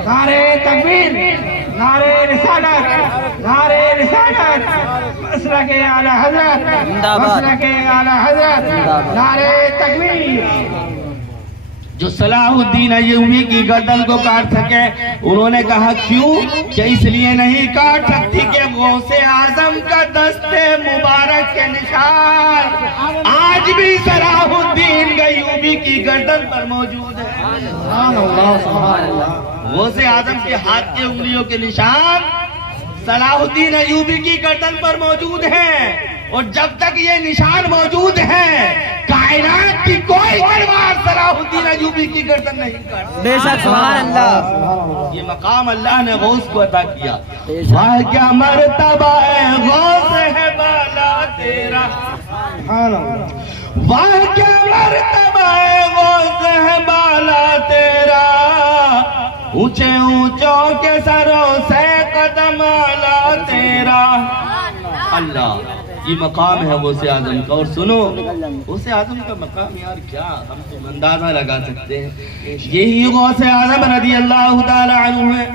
نعرے تکبیر، نعرے رسالت، نعرے رسالت، مسلک اعلی حضرت، مسلک اعلی حضرت، نعرے تکبیر۔ جو صلاح الدین ایوبی کی گردن کو کاٹ سکے، انہوں نے کہا کیوں؟ کہ اس لیے نہیں کاٹ سکتی کہ غوث اعظم کا دست مبارک کے نشان آج بھی صلاح الدین ایوبی کی گردن پر موجود ہے۔ غوث اعظم کے ہاتھ کے انگلیوں کے نشان صلاح الدین ایوبی کی گردن پر موجود ہیں، اور جب تک یہ نشان موجود ہے کائنات کی کوئی تلوار صلاح الدین ایوبی کی گردن نہیں کاٹتی۔ بے شک سبحان اللہ، یہ مقام اللہ نے غوث کو عطا کیا۔ واہ کیا مرتبہ ہے غوث ہے بالا تیرا، واہ کیا مرتبہ ہے غوث ہے بالا تیرا، اونچے اونچوں کے سروں سے قدم اعلیٰ تیرا۔ اللہ یہ مقام ہے غوث اعظم کا، اور سنو غوث اعظم کا مقام یار کیا ہم تو اندازہ لگا سکتے ہیں۔ یہی غوث اعظم رضی اللہ تعالی عنہ ہے،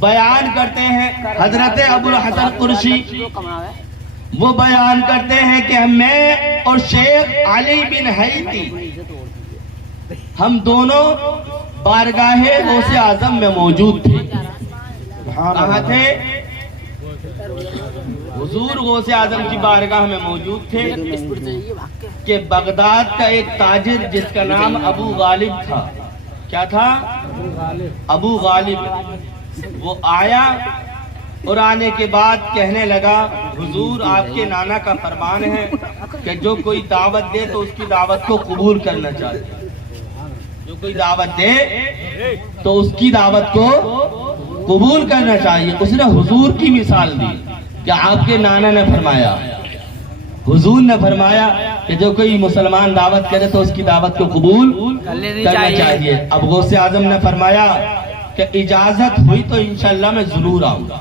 بیان کرتے ہیں حضرت ابو الحسن قرشی، وہ بیان کرتے ہیں کہ میں اور شیخ علی بن حیتی ہم دونوں بارگاہ غوث اعظم میں موجود تھے۔ کہاں تھے؟ حضور غوث اعظم کی بارگاہ میں موجود تھے کہ بغداد کا ایک تاجر جس کا نام ابو غالب تھا، کیا تھا؟ ابو غالب، وہ آیا اور آنے کے بعد کہنے لگا حضور آپ کے نانا کا فرمان ہے کہ جو کوئی دعوت دے تو اس کی دعوت کو قبول کرنا چاہیے، جو کوئی دعوت دے تو اس کی دعوت کو قبول کرنا چاہیے۔ اس نے حضور کی مثال دی کہ آپ کے نانا نے فرمایا، حضور نے فرمایا کہ جو کوئی مسلمان دعوت کرے تو اس کی دعوت کو قبول کرنا چاہیے۔ اب غوث اعظم نے فرمایا کہ اجازت ہوئی تو انشاءاللہ میں ضرور آؤں گا،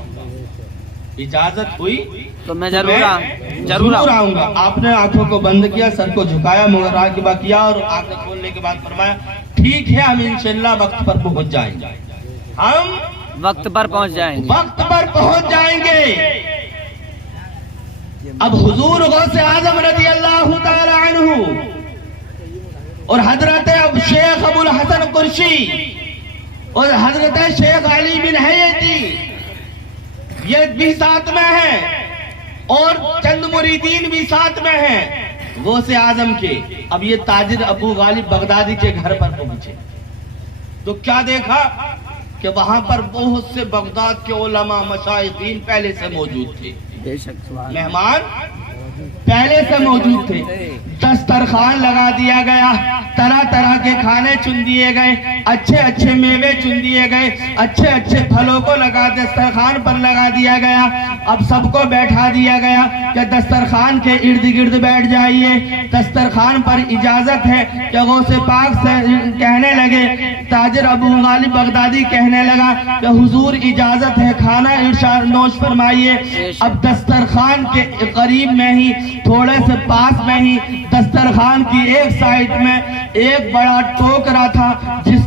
اجازت ہوئی تو میں ضرور آؤں گا۔ آپ نے آنکھوں کو بند کیا، سر کو جھکایا، مراقبہ کیا اور آنکھیں کھولنے کے بعد فرمایا ٹھیک ہے ہم انشاءاللہ وقت پر پہنچ جائیں گے، ہم وقت پر پہنچ جائیں گے، وقت پر پہنچ جائیں گے۔ اب حضور غوث اعظم رضی اللہ تعالی عنہ اور حضرت اب شیخ ابو الحسن قرشی اور حضرت شیخ علی بن حیتی یہ بھی ساتھ میں ہیں اور چند مریدین بھی ساتھ میں ہیں غوث اعظم کے۔ اب یہ تاجر ابو غالب بغدادی کے گھر پر پہنچے تو کیا دیکھا کہ وہاں پر بہت سے بغداد کے علماء مشائخین پہلے سے موجود تھے، مہمان پہلے سے موجود تھے، دسترخوان لگا دیا گیا، طرح طرح کے کھانے چن دیے گئے، اچھے اچھے میوے چن دیے گئے، اچھے اچھے پھلوں کو لگا دسترخوان پر لگا دیا گیا۔ اب سب کو بیٹھا دیا گیا کہ دسترخوان کے ارد گرد بیٹھ جائیے۔ دسترخوان پر اجازت ہے کہ غوث پاک سے کہنے لگے، تاجر ابو غالب بغدادی کہنے لگا کہ حضور اجازت ہے کھانا ارشاد نوش فرمائیے۔ اب دسترخوان کے قریب میں ہی تھوڑے سے پاس میں ہی دسترخوان کی ایک سائٹ میں ایک بڑا ٹوکرا تھا جس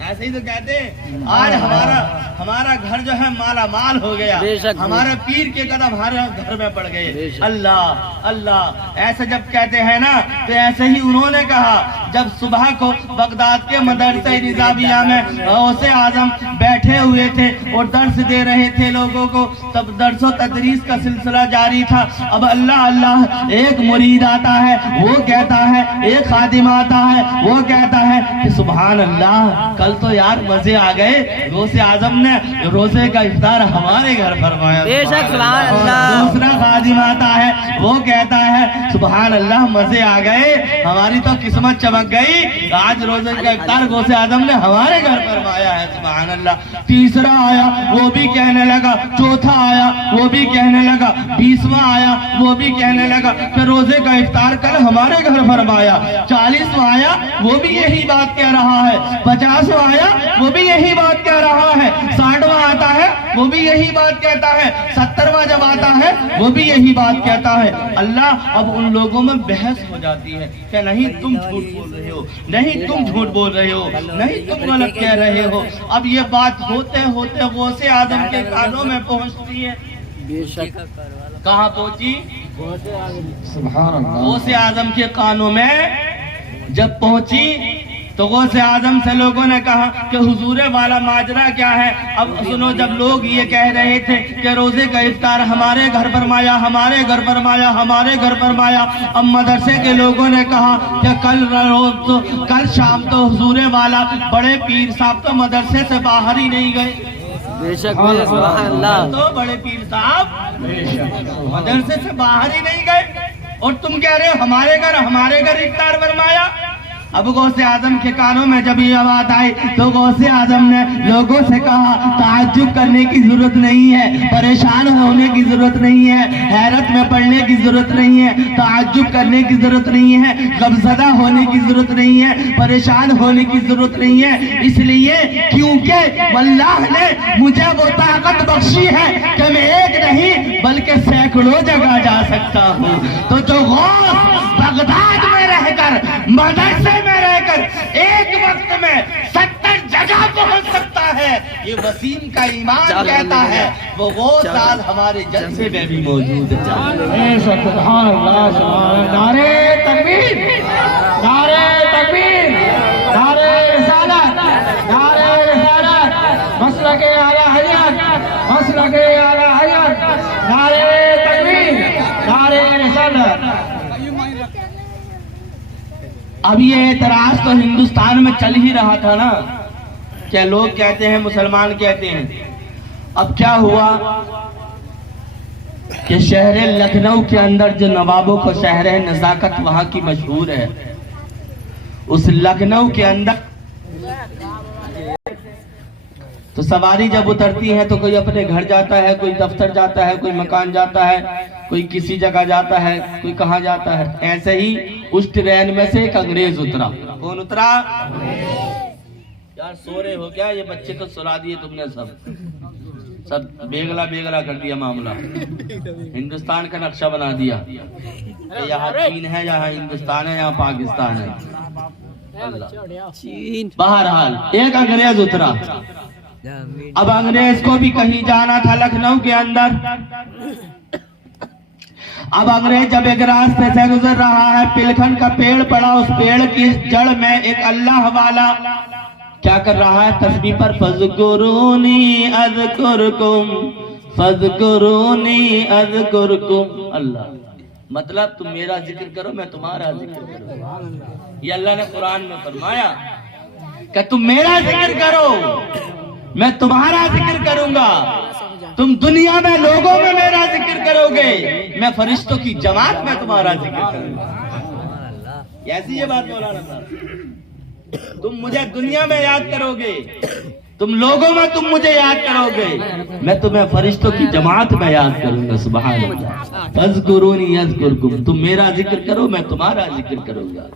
ایسے ہی تو کہتے ہیں آج ہمارا گھر جو ہے مالا مال ہو گیا, ہمارے پیر کے قدم ہمارے گھر میں پڑ گئے. اللہ اللہ ایسے جب کہتے ہیں نا تو ایسے ہی انہوں نے کہا جب صبح کو بغداد کے مدرسہ نظامیہ میں غوث اعظم بیٹھے ہوئے تھے اور درس دے رہے تھے لوگوں کو, تب درس و تدریس کا سلسلہ جاری تھا. اب اللہ اللہ ایک مرید آتا ہے وہ کہتا ہے, ایک خادم آتا ہے وہ کہتا ہے کہ سبحان اللہ کل تو یار مزے آ گئے, غوث اعظم نے روزے کا افطار ہمارے گھر فرمایا. بے شک سبحان اللہ. دوسرا خادم آتا ہے وہ کہتا ہے سبحان اللہ مزے آ گئے, ہماری تو قسمت چمک گئی, آج روزے کا افطار غوث اعظم نے ہمارے گھر فرمایا ہے. سبحان اللہ. تیسرا آیا وہ بھی کہنے لگا, چوتھا آیا وہ بھی کہنے لگا, 20واں آیا وہ بھی کہنے لگا کہ روزے کا افطار کل ہمارے گھر فرمایا. 40واں آیا وہ بھی یہی بات کہہ رہا ہے. 50واں آیا وہ بھی یہی بات کہہ رہا ہے. 60واں آتا ہے وہ بھی یہی بات کہتا ہے. 70واں جب آتا ہے وہ بھی یہی بات کہتا ہے. اللہ اب ان لوگوں میں بحث ہو جاتی ہے کہ نہیں تم جھوٹ بول رہے ہو, نہیں تم جھوٹ بول رہے ہو, نہیں تم غلط کہہ رہے ہو. اب یہ بات ہوتے ہوتے غوث اعظم کے کانوں میں پہنچتی ہے. کہاں پہنچی؟ غوث اعظم کے کانوں میں جب پہنچی تو غوث اعظم سے لوگوں نے کہا کہ حضور والا ماجرا کیا ہے. اب سنو, جب لوگ یہ کہہ رہے تھے کہ روزے کا افطار ہمارے گھر فرمایا, ہمارے گھر فرمایا, ہمارے گھر فرمایا, اب مدرسے کے لوگوں نے کہا کہ کل شام تو حضور والا بڑے پیر صاحب تو مدرسے سے باہر ہی نہیں گئے. بے شک سبحان اللہ. تو بڑے پیر صاحب مدرسے سے باہر ہی نہیں گئے اور تم کہہ رہے ہو ہمارے گھر افطار فرمایا. اب غوث اعظم کے کانوں میں جب یہ بات آئی تو غوث اعظم نے لوگوں سے کہا تعجب کرنے کی ضرورت نہیں ہے, پریشان ہونے کی ضرورت نہیں ہے, حیرت میں پڑنے کی ضرورت نہیں ہے, تعجب کرنے کی ضرورت نہیں ہے, غمزدہ ہونے کی ضرورت نہیں ہے, پریشان ہونے کی ضرورت نہیں ہے. اس لیے کیونکہ اللہ نے مجھے وہ طاقت بخشی ہے کہ میں ایک نہیں بلکہ سینکڑوں جگہ جا سکتا ہوں. تو جو غوث بغداد میں رہ کر, مدرسے میں رہ کر ایک وقت میں 70 جگہ پہنچ سکتا ہے, یہ وسیم کا ایمان کہتا ہے. وہ غوث آج ہمارے جلسے میں بھی موجود ہے. سبحان اللہ, سبحان اللہ. نعرہ تکبیر, نعرہ تکبیر, نعرہ رسالت, نعرہ رسالت, مسلک اعلی حضرت, مسلک اعلی حضرت, نعرہ تکبیر, نعرہ رسالت. اب یہ اعتراض تو ہندوستان میں چل ہی رہا تھا نا, کیا لوگ کہتے ہیں مسلمان کہتے ہیں. اب کیا ہوا کہ شہر لکھنؤ کے اندر جو نوابوں کو شہر نزاکت وہاں کی مشہور ہے, اس لکھنؤ کے اندر تو سواری جب اترتی ہے تو کوئی اپنے گھر جاتا ہے, کوئی دفتر جاتا ہے, کوئی مکان جاتا ہے, کوئی کسی جگہ جاتا ہے, کوئی کہاں جاتا ہے. ایسے ہی اس ٹرین میں سے ایک انگریز اترا. کون اترا؟ یار سو رہے ہو کیا؟ یہ بچے تو سلا دیے تم نے, سب بیگلا کر دیا معاملہ. ہندوستان کا نقشہ بنا دیا, یہاں چین ہے, یہاں ہندوستان ہے, یہاں پاکستان ہے. بہرحال ایک انگریز اترا. اب انگریز کو بھی کہیں جانا تھا لکھنؤ کے اندر. اب انگریز جب ایک راستے سے گزر رہا ہے, پلکھن کا پیڑ پڑا, اس پیڑ کی جڑ میں ایک اللہ والا کیا کر رہا ہے, تسبیح پر فَذْكُرُونِي أَذْكُرْكُمْ فَذْكُرُونِي أَذْكُرْكُمْ. اللہ مطلب تم میرا ذکر کرو میں تمہارا ذکر کروں. یہ اللہ نے قرآن میں فرمایا کہ تم میرا ذکر کرو میں تمہارا ذکر کروں گا. تم دنیا میں لوگوں میں میرا ذکر کرو گے, میں فرشتوں کی جماعت میں تمہارا ذکر کروں گا. ایسی یہ بات مولانا صاحب, تم مجھے دنیا میں یاد کرو گے, تم لوگوں میں تم مجھے یاد کرو گے, میں تمہیں فرشتوں کی جماعت میں یاد کروں گا. سبحان اللہ. فَاذْكُرُونِي أَذْكُرْكُمْ, تم میرا ذکر کرو میں تمہارا ذکر کروں گا.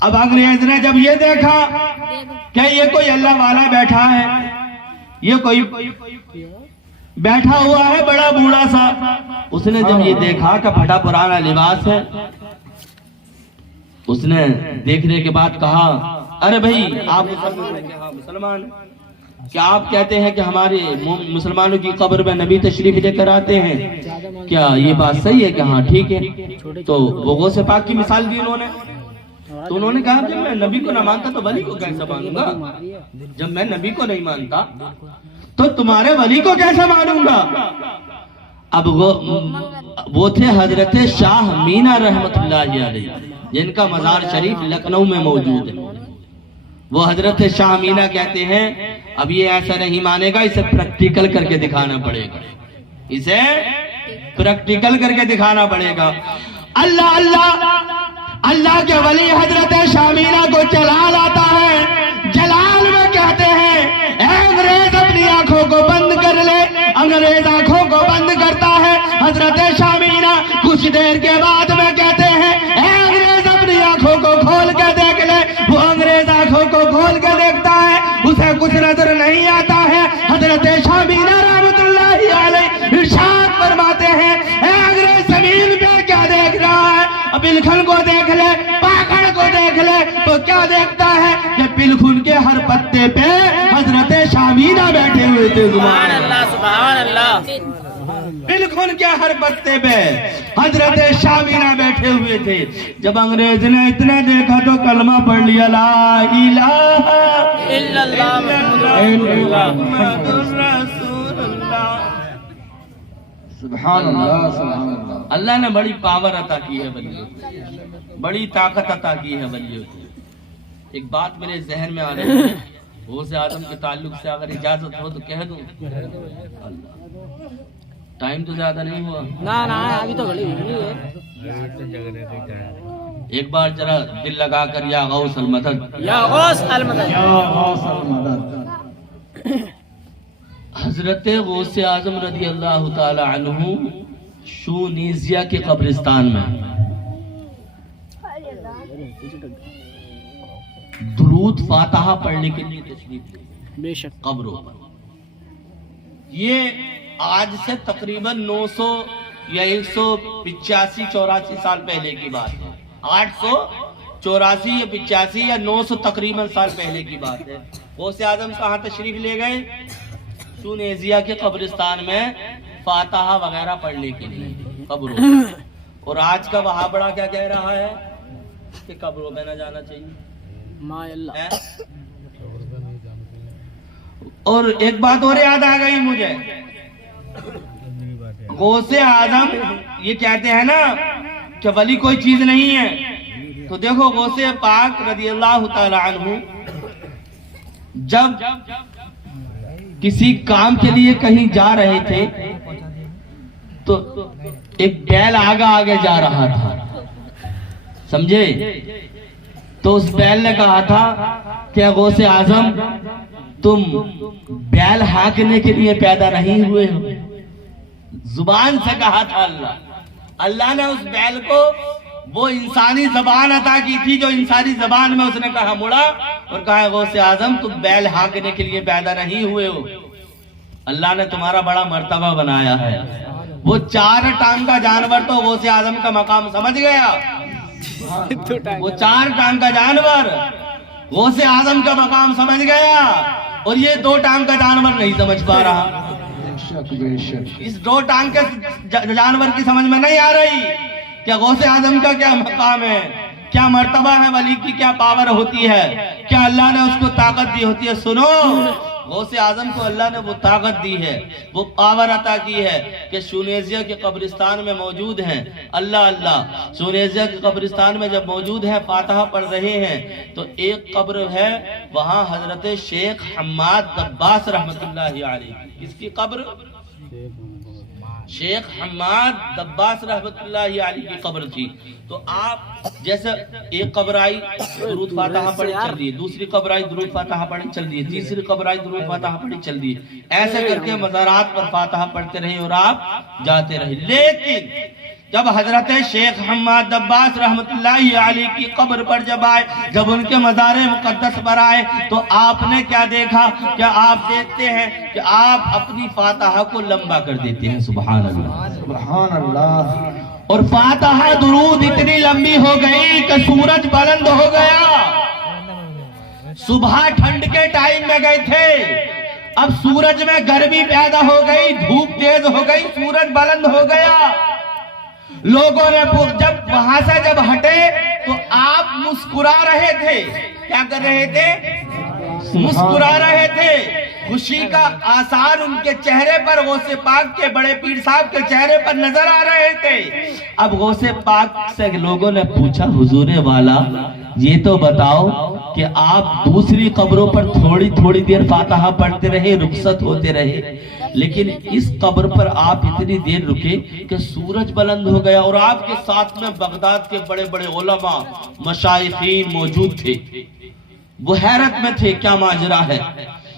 اب انگریز نے جب یہ دیکھا کہ یہ کوئی اللہ والا بیٹھا ہے, یہ کوئی بیٹھا ہوا ہے بڑا بوڑھا سا, اس نے جب یہ دیکھا کہ پھٹا پرانا لباس ہے, اس نے دیکھنے کے بعد کہا ارے بھائی آپ مسلمان کیا آپ کہتے ہیں کہ ہمارے مسلمانوں کی قبر میں نبی تشریف لے کر آتے ہیں؟ کیا یہ بات صحیح ہے کہ ہاں ٹھیک ہے؟ تو وہ غوث پاک کی مثال دی انہوں نے، تو انہوں نے کہا کہ میں نبی کو نہ مانتا تو ولی کو کیسے مانوں گا؟ جب میں نبی کو نہیں مانتا تو تمہارے ولی کو کیسے مانوں گا؟ اب وہ تھے حضرت شاہ مینا رحمت اللہ علیہ، جن کا مزار شریف لکھنؤ میں موجود ہے۔ وہ حضرت شاہ مینا کہتے ہیں اب یہ ایسا نہیں مانے گا، اسے پریکٹیکل کر کے دکھانا پڑے گا، اسے پریکٹیکل کر کے دکھانا پڑے گا۔ اللہ اللہ اللہ کے ولی حضرت شاہ مینا کو جلال آتا ہے، جلال میں کہتے ہیں اے انگریز اپنی آنکھوں کو بند کر لے، انگریز آنکھوں کو بند کرتا ہے۔ حضرت شاہ مینا کچھ دیر کے بعد میں کہتے ہیں اے انگریز اپنی آنکھوں کو کھول کے دیکھ لے، وہ انگریز آنکھوں کو کھول کے دیکھتا ہے، اسے کچھ نظر نہیں آتا ہے۔ حضرت شاہ مینا رحمت اللہ علیہ ارشاد فرماتے ہیں اے انگریز زمین پہ کیا دیکھ رہا ہے؟ پلکھن کو دیکھ لے، پاکڑ کو دیکھ لے، تو کیا دیکھتا ہے کہ پلکھن کے ہر پتے پہ حضرت شاہ مینا بیٹھے ہوئے تھے۔ سبحان اللہ سبحان اللہ۔ پلکھن کے ہر پتے پہ حضرت شاہ مینا بیٹھے ہوئے تھے۔ جب انگریز نے اتنا دیکھا تو کلمہ پڑھ لیا، لا الہ الا اللہ محمد رسول اللہ۔ سبحان اللہ سبحان اللہ۔ اللہ نے بڑی پاور عطا کی ہے ولیوں کو، بڑی طاقت عطا کی ہے ولیوں کو۔ ایک بات میرے ذہن میں آ رہی ہے، غوث اعظم کے تعلق سے اگر اجازت ہو تو کہہ دوں۔ ٹائم تو زیادہ نہیں ہوا، نا ابھی تو گھڑی ہے۔ ایک بار ذرا دل لگا کر یا غوث المدد، یا غوث المدد، یا غوث المدد۔ حضرت غوث اعظم رضی اللہ تعالی عنہ شونیزیا کے قبرستان میں درود فاتحہ پڑھنے کے لیے تشریف لے بے شک قبروں پر۔ یہ آج سے تقریباً 900 یا 185-84 سال پہلے کی بات ہے، 884 یا 85 یا 900 تقریباً سال پہلے کی بات ہے۔ غوث اعظم کہاں تشریف لے گئے؟ سونیزیا کے قبرستان میں فاتحہ وغیرہ پڑھنے کے لیے قبروں۔ اور آج کا وہاں بڑا کیا کہہ رہا ہے کہ قبروں میں نہ جانا چاہیے۔ ما اللہ۔ اور ایک بات اور یاد آ گئی مجھے، غوث اعظم یہ کہتے ہیں نا کہ ولی کوئی چیز نہیں ہے، تو دیکھو غوث پاک رضی اللہ تعالی عنہ جب کسی کام کے لیے کہیں جا رہے تھے تو ایک بیل آگے جا رہا تھا، سمجھے؟ تو اس بیل نے کہا تھا کہ غوث اعظم تم بیل ہانکنے کے لیے پیدا نہیں ہوئے ہو۔ زبان سے کہا تھا اللہ نے اس بیل کو وہ انسانی زبان عطا کی تھی جو انسانی زبان میں اس نے کہا مڑا اور کہا غوث اعظم تم بیل ہانکنے کے لیے پیدا نہیں ہوئے ہو، اللہ نے تمہارا بڑا مرتبہ بنایا ہے۔ وہ 4 ٹانگ کا جانور تو غوث اعظم کا مقام سمجھ گیا، وہ 4 ٹانگ کا جانور غوث اعظم کا مقام سمجھ گیا، اور یہ 2 ٹانگ کا جانور نہیں سمجھ پا رہا۔ اس 2 ٹانگ کے جانور کی سمجھ میں نہیں آ رہی کہ غوث اعظم کا کیا مقام ہے، کیا مرتبہ ہے، ولی کی کیا پاور ہوتی ہے، کیا اللہ نے اس کو طاقت دی ہوتی ہے۔ سنو، غوث اعظم کو اللہ نے وہ طاقت دی ہے، وہ پاور عطا کی ہے کہ سونیزیا کے قبرستان میں موجود ہیں۔ اللہ سونیزیا کے قبرستان میں جب موجود ہے، فاتحہ پڑھ رہے ہیں، تو ایک قبر ہے وہاں حضرت شیخ حماد دباس رحمت اللہ علیہ، کس کی قبر؟ شیخ حماد دباس رحمت اللہ علیہ کی قبر تھی۔ تو آپ جیسے ایک قبر آئی درود فاتحہ پڑھی چل رہی ہے، دوسری قبر آئی درود فاتحہ پڑھی چل رہی ہے، تیسری قبر آئی درود فاتحہ پڑھی چل رہی ہے، ایسے کر کے مزارات پر فاتحہ پڑھتے رہے اور آپ جاتے رہے۔ لیکن جب حضرت شیخ حماد دباس رحمت اللہ علیہ کی قبر پر جب آئے، جب ان کے مزار مقدس پر آئے، تو آپ نے کیا دیکھا؟ کیا آپ دیکھتے ہیں کہ آپ اپنی فاتحہ کو لمبا کر دیتے ہیں۔ سبحان اللہ سبحان اللہ۔ اور فاتحہ درود اتنی لمبی ہو گئی کہ سورج بلند ہو گیا، صبح ٹھنڈ کے ٹائم میں گئے تھے، اب سورج میں گرمی پیدا ہو گئی، دھوپ تیز ہو گئی، سورج بلند ہو گیا، لوگوں نے جب وہاں سے جب ہٹے تو آپ مسکرا رہے تھے، کیا کر رہے تھے؟ مسکرا رہے تھے، خوشی کا آثار ان کے چہرے پر، غوث پاک کے بڑے پیر صاحب کے چہرے پر نظر آ رہے تھے۔ اب غوث پاک سے لوگوں نے پوچھا، حضور والا یہ تو بتاؤ کہ آپ دوسری قبروں پر تھوڑی تھوڑی دیر فاتحہ پڑھتے رہے، رخصت ہوتے رہے، لیکن اس قبر پر آپ اتنی دیر رکے کہ سورج بلند ہو گیا، اور آپ کے ساتھ میں بغداد کے بڑے بڑے علماء مشائخین موجود تھے، وہ حیرت میں تھے کیا ماجرا ہے۔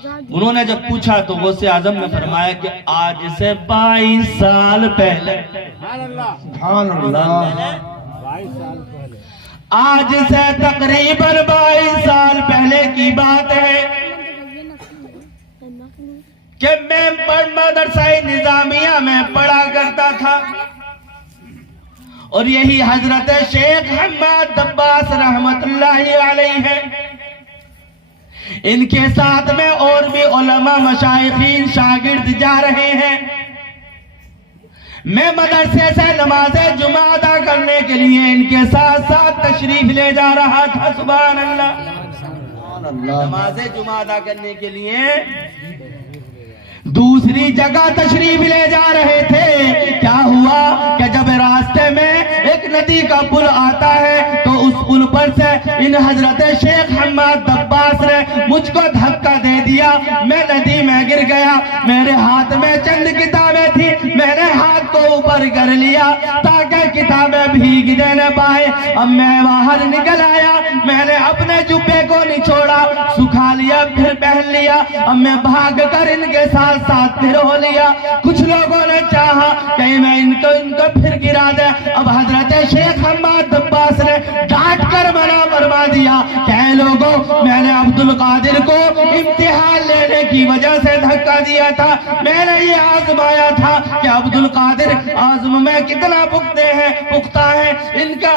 انہوں نے جب پوچھا تو غوث اعظم نے فرمایا کہ آج سے 22 سال پہلے، سبحان اللہ، آج سے تقریباً 22 سال پہلے کی بات ہے کہ میں مدرسہ نظامیہ میں پڑھا کرتا تھا، اور یہی حضرت شیخ حماد دباس رحمت اللہ علیہ ہے، ان کے ساتھ میں اور بھی علماء مشائخین شاگرد جا رہے ہیں۔ میں مدرسے سے نماز جمعہ ادا کرنے کے لیے ان کے ساتھ ساتھ تشریف لے جا رہا تھا، سبحان اللہ، نماز جمعہ ادا کرنے کے لیے دوسری جگہ تشریف لے جا رہے تھے۔ کیا ہوا کہ جب راستے میں ایک ندی کا پل آتا ہے تو اس پل پر سے ان حضرت شیخ حماد دباس نے مجھ کو دھکا دے دیا، میں ندی میں گر گیا، میرے ہاتھ میں چند کتابیں تھی، میں نے ہاتھ کو اوپر کر لیا تاکہ کتابیں بھیگنے نہ پائے۔ اب میں باہر نکل آیا، میں نے اپنے جبے کو نچوڑا، سکھا لیا، پھر پہن لیا، اب میں بھاگ کر ان کے ساتھ پھر ہو لیا۔ کچھ لوگوں نے چاہا کہ میں ان کو پھر گرا دے، اب حضرت شیخ حماد دباس نے ڈانٹ کر منع فرما دیا کہ اے لوگوں، میں نے عبد القادر کو امتحان لینے کی وجہ سے دھکا دیا تھا، میں نے یہ آزمایا تھا کہ عبد القادر عزم میں کتنا پختہ ہے، ان کا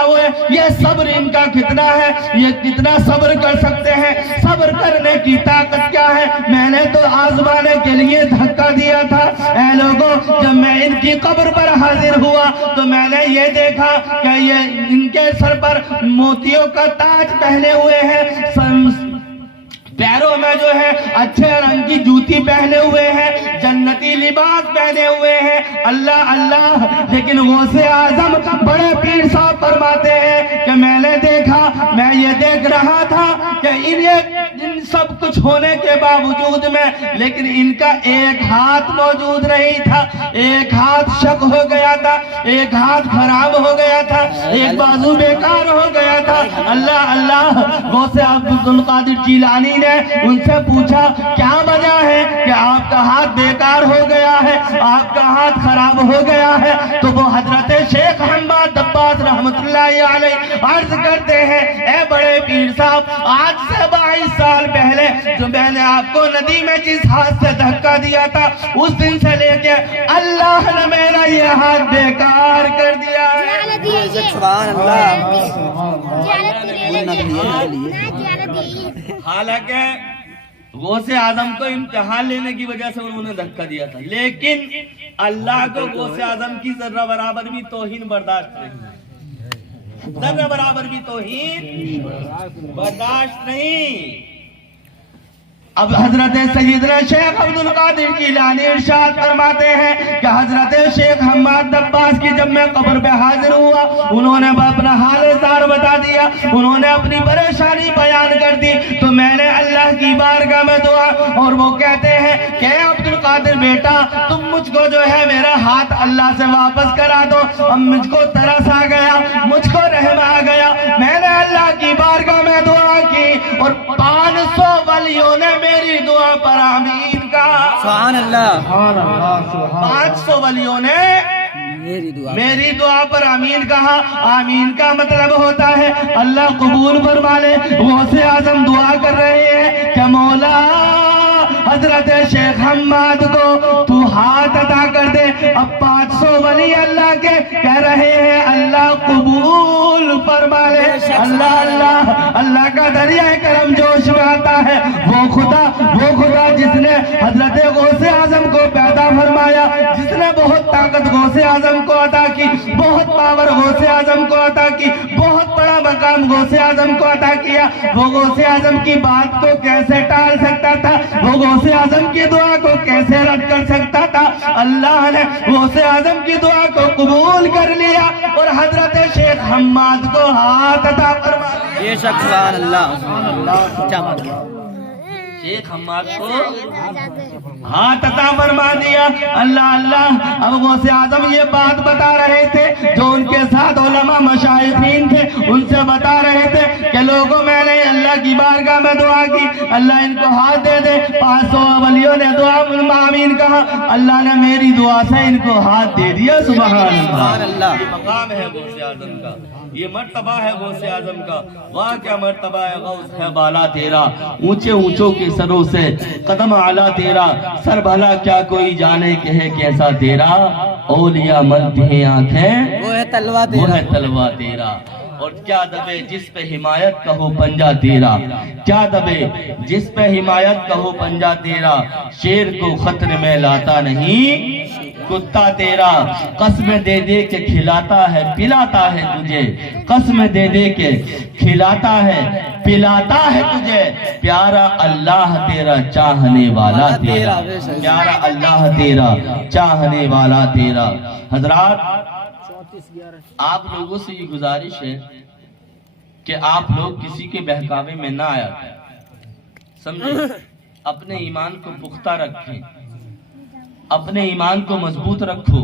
یہ صبر ان کا کتنا ہے، یہ کتنا صبر کر سکتے ہیں، صبر کرنے کی طاقت کیا ہے، میں نے تو آزمانے کے لیے دھکا دیا تھا۔ اے لوگوں، جب میں ان کی قبر پر حاضر ہوا تو میں نے یہ دیکھا کہ یہ ان کے سر پر موتیوں کا تاج پہنے ہوئے ہیں، پیروں میں جو ہے اچھے رنگ کی جوتی پہنے ہوئے ہیں، جنتی لباس پہنے ہوئے ہیں، اللہ اللہ۔ لیکن غوث اعظم بڑے پیر صاحب فرماتے ہیں کہ میں نے دیکھا، میں یہ دیکھ رہا تھا کہ ان سب کچھ ہونے کے باوجود میں لیکن ان کا ایک ہاتھ موجود نہیں تھا، ایک ہاتھ شک ہو گیا تھا، ایک ہاتھ خراب ہو گیا تھا، ایک بازو بیکار ہو گیا تھا۔ اللہ اللہ۔ غوث عبد القادر جیلانی نے ان سے پوچھا کیا وجہ ہے کہ آپ کا ہاتھ بیکار ہو گیا ہے، آپ کا ہاتھ خراب ہو گیا ہے؟ تو وہ حضرت شیخ حماد دباس رحمت اللہ علیہ عرض کرتے ہیں، اے بڑے پیر صاحب، آج سے 22 سال پہلے جو میں نے آپ کو ندی میں جس ہاتھ سے دھکا دیا تھا، اس دن سے لے کے اللہ نے میرا یہ ہاتھ بیکار کر دیا ہے۔ سبحان اللہ۔ حالانکہ غوث اعظم کو امتحان لینے کی وجہ سے انہوں نے دھکا دیا تھا، لیکن اللہ کو غوث اعظم کی ذرہ برابر بھی توہین برداشت نہیں، ذرہ برابر بھی توہین برداشت نہیں۔ اب حضرت سیدنا شیخ عبد القادر جیلانی ارشاد فرماتے ہیں کہ حضرت شیخ حماد دباس کی جب میں قبر پہ حاضر ہوا، انہوں نے اپنا حال زار بتا دیا، انہوں نے اپنی پریشانی بیان کر دی، تو میں نے اللہ کی بارگاہ میں دعا، اور وہ کہتے ہیں کہ عبد القادر بیٹا، تم مجھ کو جو ہے میرا ہاتھ اللہ سے واپس کرا دو، اب مجھ کو ترس آ گیا، مجھ کو رحم آ گیا۔ میں نے اللہ کی بارگاہ میں دعا کی اور 500 ولیوں نے میری دعا پر آمین کہا۔ سبحان اللہ۔ 500 ولیوں نے میری دعا پر آمین کہا۔ آمین کا مطلب ہوتا ہے اللہ قبول فرما لے۔ غوث اعظم دعا کر رہے ہیں کہ مولا حضرت شیخ حماد کو تو ہاتھ عطا کر دے، اب 500 ولی اللہ کے کہہ رہے ہیں اللہ قبول فرما لے. اللہ اللہ اللہ کا دریا کرم جوش میں آتا ہے. وہ خدا جس نے حضرت غوث اعظم کو پیدا فرمایا, جس نے بہت طاقت غوث اعظم کو عطا کی, بہت پاور غوث اعظم کو عطا کی, بہت بڑا مقام غوث اعظم کو عطا کیا, وہ غوث اعظم کی بات کو کیسے ٹال سکتا تھا؟ وہ غوث اعظم کی دعا کو کیسے رد کر سکتا تھا؟ اللہ نے غوث اعظم کی دعا کو قبول کر لیا اور حضرت شیخ حماد کو ہاتھ عطا فرما دیا. یہ شخص سبحان اللہ. شیخ حماد کو ہاتھ عطا فرما دیا. اللہ اللہ. اب غوث اعظم یہ بات بتا رہے تھے, جو ان کے ساتھ علماء مشائخین تھے ان سے بتا رہے تھے کہ لوگوں میں نے اللہ کی بارگاہ میں دعا کی, اللہ ان کو ہاتھ دے دے. 500 ولیوں نے دعا آمین کہا, اللہ نے میری دعا سے ان کو ہاتھ دے دیا. سبحان اللہ. یہ مقام ہے غوث اعظم کا, یہ مرتبہ ہے غوث اعظم کا. واہ کیا مرتبہ ہے, غوث ہے بالا تیرا, اونچے اونچوں کے سروں سے قدم اعلیٰ تیرا, سر بھلا کیا کوئی جانے کہ ہے کیسا تیرا. اولیاء ملتی ہیں آنکھیں, وہ ہے تلوا وہ ہے تلوا تیرا. اور کیا دبے جس پہ حمایت کا ہو پنجہ تیرا, کیا دبے جس پہ حمایت کا ہو پنجہ تیرا. شیر کو خطر میں لاتا نہیں کتا تیرا, قسم دے دے کے کھلاتا ہے پلاتا ہے تجھے, قسم دے دے کے کھلاتا ہے پلاتا ہے تجھے. پیارا اللہ تیرا چاہنے والا تیرا, پیارا اللہ تیرا چاہنے والا تیرا. حضرات آپ لوگوں سے یہ گزارش ہے کہ آپ لوگ کسی کے بہکاوے میں نہ آیا سمجھے. اپنے ایمان کو پختہ رکھیں, اپنے ایمان کو مضبوط رکھو.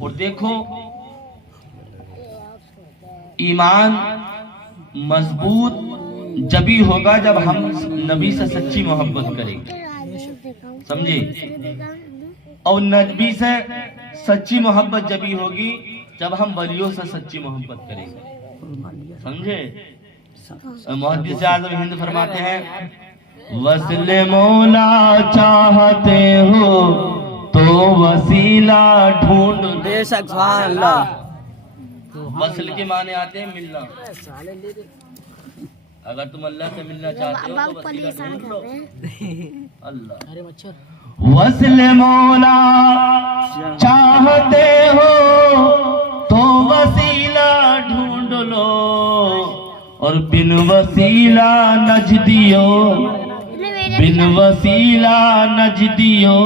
اور دیکھو ایمان مضبوط جبھی ہوگا جب ہم نبی سے سچی محبت کریں گے, سمجھے. اور نبی سے سچی محبت جبھی ہوگی جب ہم ولیوں سے سچی محبت کریں گے, سمجھے. محدث اعظم ہند فرماتے ہیں وصل مولا چاہتے ہو تو وسیلہ ڈھونڈ. بے شک سبحان اللہ. وصل کے معنی آتے ہیں ملنا. اگر تم اللہ سے ملنا چاہتے ہو تو وسیلہ ڈھونڈ لو. اللہ. وصل مولا چاہتے ہو تو وسیلہ ڈھونڈ لو, اور بن وسیلہ نجدیو, بن وسیلہ نجدیو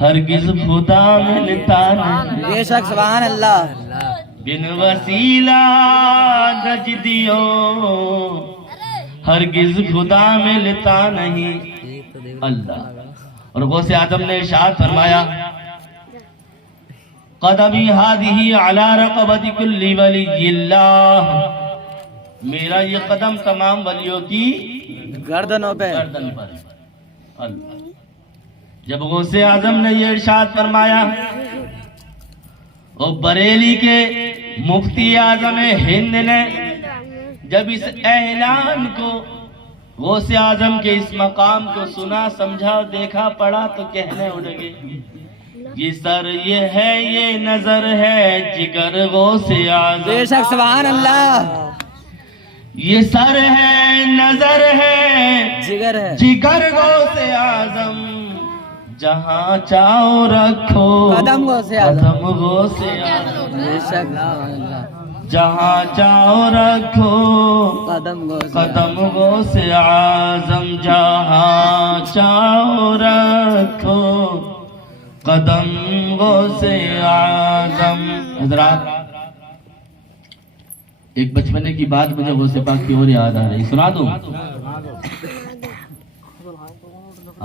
ہرگز خدا ملتا نہیں. بے شک سبحان اللہ. بن وسیلہ نجدیو ہرگز خدا ملتا نہیں. اللہ. اور غوث اعظم نے ارشاد فرمایا قدمی ہادی علی رقبت کل ولی اللہ, میرا یہ قدم تمام ولیوں کی گردنوں پہ. گردن پر. اللہ. جب غوث اعظم نے یہ ارشاد فرمایا, اور بریلی کے مفتی اعظم ہند نے جب اس اعلان کو, غوث اعظم کے اس مقام کو سنا, سمجھا, دیکھا, پڑھا تو کہنے لگے یہ سر یہ ہے, یہ نظر ہے, جگر غوث اعظم. بے شک سبحان اللہ. یہ سر ہے, نظر ہے, جگر ہے, جگر غوث اعظم, جہاں چاہو رکھو قدم غوث اعظم. قدم غوث اعظم. بے شک سبحان اللہ. جہاں چاہو رکھو قدم غوث قدم غوث اعظم, جہاں چاہو رکھو قدم غوث اعظم. حضرات ایک بچپنے کی بات مجھے غوث پاک کی اور یاد آ رہی, سنا دوں؟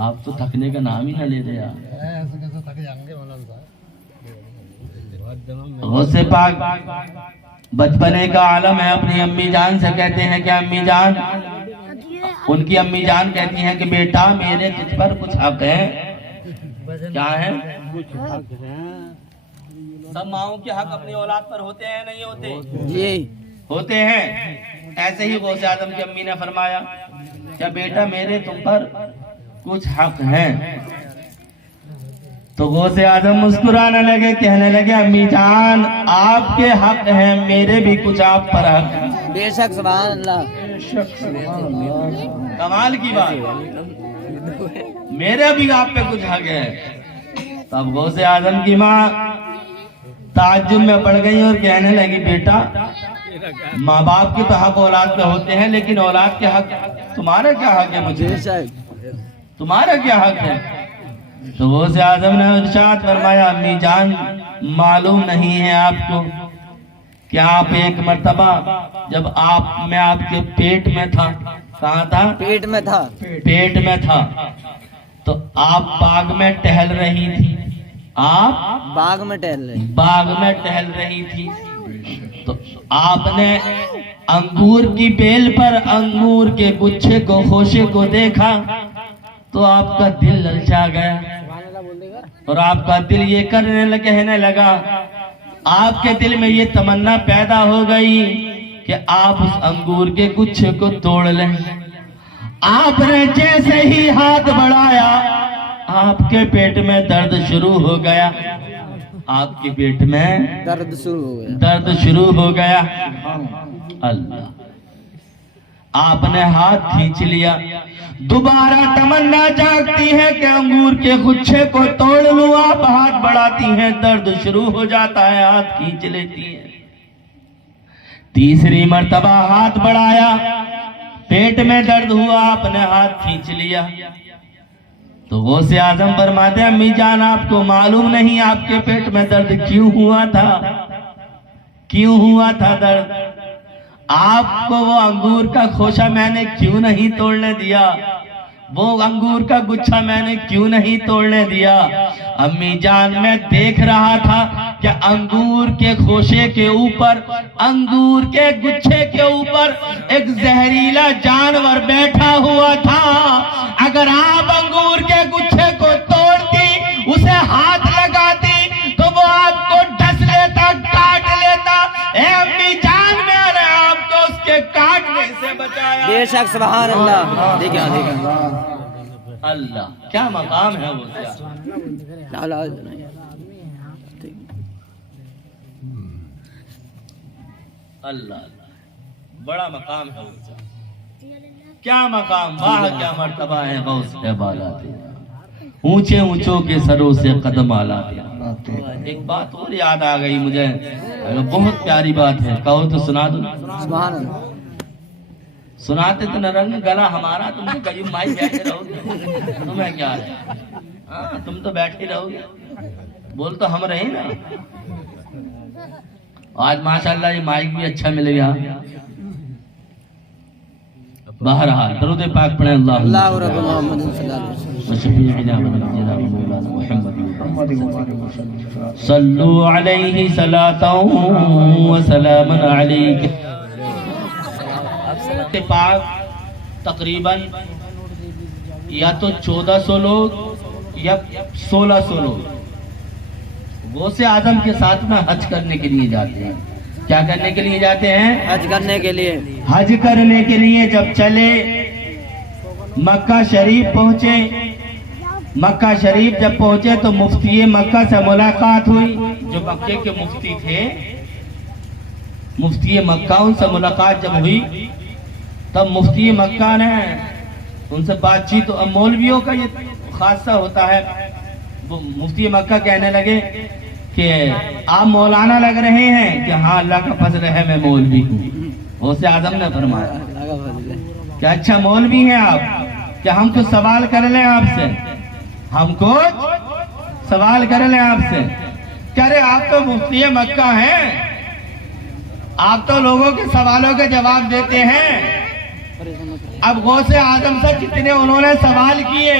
آپ تو تھکنے کا نام ہی نہ لے رہے. غوث پاک بچپنے کا عالم ہے. اپنی امی جان سے کہتے ہیں کہ امی جان, ان کی امی جان کہتی ہیں کہ بیٹا میرے تجھ پر کچھ حق ہے. کیا ہے؟ سب ماؤں کے حق اپنی اولاد پر ہوتے ہیں نہیں ہوتے؟ جی ہوتے ہیں. ایسے ہی غوث اعظم کی امی نے فرمایا کہ بیٹا میرے تم پر کچھ حق ہیں. تو غوث اعظم مسکرانے لگے، کہنے لگے امی جان آپ کے حق ہیں، میرے بھی کچھ آپ پر حق ہیں۔ بے شک سبحان اللہ، کمال کی بات، میرے بھی آپ پہ کچھ حق ہے۔ تب غوث اعظم کی ماں تعجب میں پڑ گئی اور کہنے لگی بیٹا ماں باپ کے تو حق اولاد پہ ہوتے ہیں، لیکن اولاد کے حق تمہارا کیا حق ہے؟ مجھے بے شک تمہارا کیا حق ہے؟ تو غوث اعظم نے ارشاد فرمایا امی جان معلوم نہیں ہے آپ کو کہ آپ ایک مرتبہ جب میں آپ کے پیٹ میں تھا، کہاں تھا؟ پیٹ میں تھا، پیٹ میں تھا، تو آپ باغ میں ٹہل رہی تھی، آپ باغ میں ٹہل رہے، باغ میں ٹہل رہی تھی، تو آپ نے انگور کی بیل پر انگور کے گچھے کو، خوشے کو دیکھا تو آپ کا دل للچا گیا اور آپ کا دل یہ کہنے لگا، آپ کے دل میں یہ تمنا پیدا ہو گئی کہ آپ اس انگور کے گچھے کو توڑ لیں۔ آپ نے جیسے ہی ہاتھ بڑھایا آپ کے پیٹ میں درد شروع ہو گیا، آپ کے پیٹ میں درد شروع ہو گیا، درد شروع ہو گیا۔ اللہ، آپ نے ہاتھ کھینچ لیا، دوبارہ تمنا جاگتی ہے کہ انگور کے گچھے کو توڑ لوں، آپ ہاتھ بڑھاتی ہیں، درد شروع ہو جاتا ہے، ہاتھ کھینچ لیتی ہیں۔ تیسری مرتبہ ہاتھ بڑھایا، پیٹ میں درد ہوا، آپ نے ہاتھ کھینچ لیا۔ تو غوث اعظم فرماتے ہیں امی جان آپ کو معلوم نہیں آپ کے پیٹ میں درد کیوں ہوا تھا؟ کیوں ہوا تھا درد؟ آپ کو وہ انگور کا خوشہ میں نے کیوں نہیں توڑنے دیا؟ وہ انگور کا گچھا میں نے کیوں نہیں توڑنے دیا؟ امی جان میں دیکھ رہا تھا کہ انگور کے خوشے کے اوپر، انگور کے گچھے کے اوپر ایک زہریلا جانور بیٹھا ہوا تھا، اگر آپ انگور کے گچھے کو توڑتی، اسے ہاتھ لگاتی تو وہ آپ کو ڈس لیتا، کاٹ لیتا۔ اے امی جان میں نے آپ کو اس کے کاٹنے سے بچایا۔ بے شک سبحان اللہ، دیکھیں اللہ کیا مقام ہے وہ کیا؟ اللہ بڑا مقام ہے وہ کیا مقام، واہ کیا مرتبہ ہے غوث ہے بالا تیرا، اونچے اونچوں کے سروں سے قدم آلا تیرا۔ ایک بات اور یاد آ گئی مجھے، بہت پیاری بات ہے، کہو تو سنا دو۔ سبحان اللہ، سناتے تو نہ رنگ گلا ہمارا، تم تو کہیں مائی بیٹھے رہو گے، تمہیں کیا ہے؟ ہاں تم تو بیٹھے رہو گے، بول تو ہم رہے نا۔ آج ماشاءاللہ یہ مائک بھی اچھا مل گیا۔ بہرحال درود پاک پڑھیں، اللہ رب محمد صلی اللہ علیہ وسلم، صلو علیہ صلاۃ و سلام علیہ۔ پاک تقریباً یا تو 1400 لوگ یا 1600 لوگ غوث اعظم کے ساتھ میں حج کرنے کے لیے جاتے ہیں۔ کیا کرنے کے لیے جاتے ہیں؟ حج کرنے کے لیے۔ حج کرنے کے لیے جب چلے، مکہ شریف پہنچے، مکہ شریف جب پہنچے تو مفتی مکہ سے ملاقات ہوئی، جو مکے کے مفتی تھے، مفتی مکہ، ان سے ملاقات جب ہوئی تب مفتی مکہ نے ان سے بات چیت، مولویوں کا یہ خاصہ ہوتا ہے، مفتی مکہ کہنے لگے کہ آپ مولانا لگ رہے ہیں کہ ہاں اللہ کا فضل ہے میں مولوی ہوں۔ غوث اعظم نے فرمایا کہ اچھا مولوی ہیں آپ، کہ ہم کچھ سوال کر لیں آپ سے، ہم کچھ سوال کر لیں آپ سے؟ کہہ رہے آپ تو مفتی مکہ ہیں، آپ تو لوگوں کے سوالوں کے جواب دیتے ہیں۔ اب غوث اعظم سے جتنے انہوں نے سوال کیے،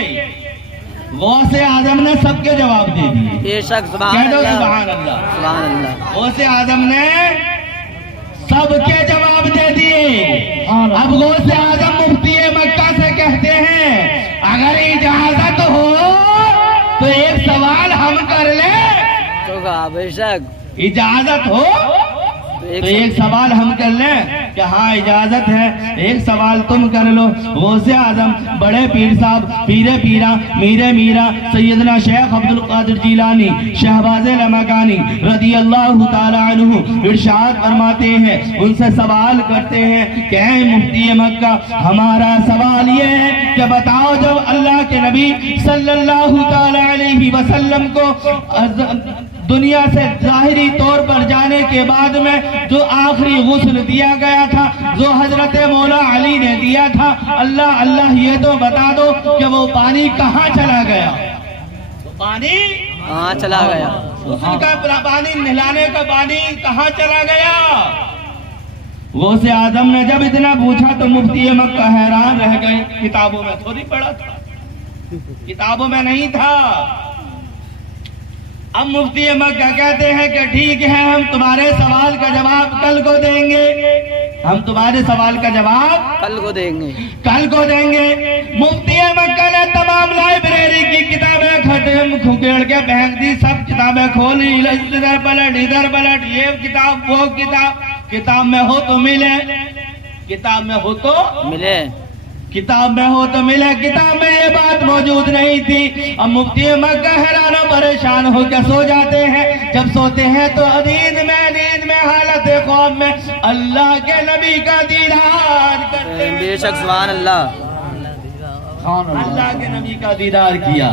غوث اعظم نے سب کے جواب دے دیے۔ بے شک سبحان کہہ دو اللہ، سبحان اللہ۔ سبحان اللہ، غوث اعظم نے سب کے جواب دے دیے۔ اب غوث اعظم مفتی مکہ سے کہتے ہیں اگر اجازت ہو تو ایک سوال ہم کر لیں؟ تو کہا بے شک اجازت ہو تو ایک سوال ہم کر لیں؟ کہ ہاں اجازت ہے ایک سوال تم کر لو۔ غوث اعظم بڑے پیر صاحب پیر پیرا میر میرا سیدنا شیخ عبد القادر جیلانی شہباز لمکانی رضی اللہ تعالی عنہ ارشاد فرماتے ہیں، ان سے سوال کرتے ہیں کہ اے مفتی مکہ، ہمارا سوال یہ ہے کہ بتاؤ جب اللہ کے نبی صلی اللہ تعالی علیہ وسلم کو دنیا سے ظاہری طور پر جانے کے بعد میں جو آخری غسل دیا گیا تھا، جو حضرت مولا علی نے دیا تھا، اللہ یہ تو بتا دو کہ وہ پانی کہاں چلا گیا؟ پانی کہاں چلا گیا؟ غسل کا پانی، نہلانے کا پانی کہاں چلا گیا؟ غوث اعظم نے جب اتنا پوچھا تو مفتی مکہ حیران رہ گئے۔ کتابوں میں تھوڑی پڑھا تھا، کتابوں میں نہیں تھا۔ اب مفتی مکہ کہتے ہیں کہ ٹھیک ہے، ہم تمہارے سوال کا جواب کل کو دیں گے، ہم تمہارے سوال کا جواب کل کو دیں گے، کل کو دیں گے۔ مفتی مکہ نے تمام لائبریری کی کتابیں کھکیڑ کے پھینک دی، سب کتابیں کھولی، ادھر پلٹ، یہ کتاب وہ کتاب میں ہو تو ملے، کتاب میں ہو تو ملے، کتاب میں ہو تو ملے، کتاب میں یہ بات موجود نہیں تھی۔ اب مفتی مکہ حیران و پریشان ہو کے سو جاتے ہیں، جب سوتے ہیں تو نیند میں حالت خواب میں اللہ کے نبی کا دیدار کرتے ہیں۔ بے شک سبحان اللہ، اللہ کے نبی کا دیدار کیا۔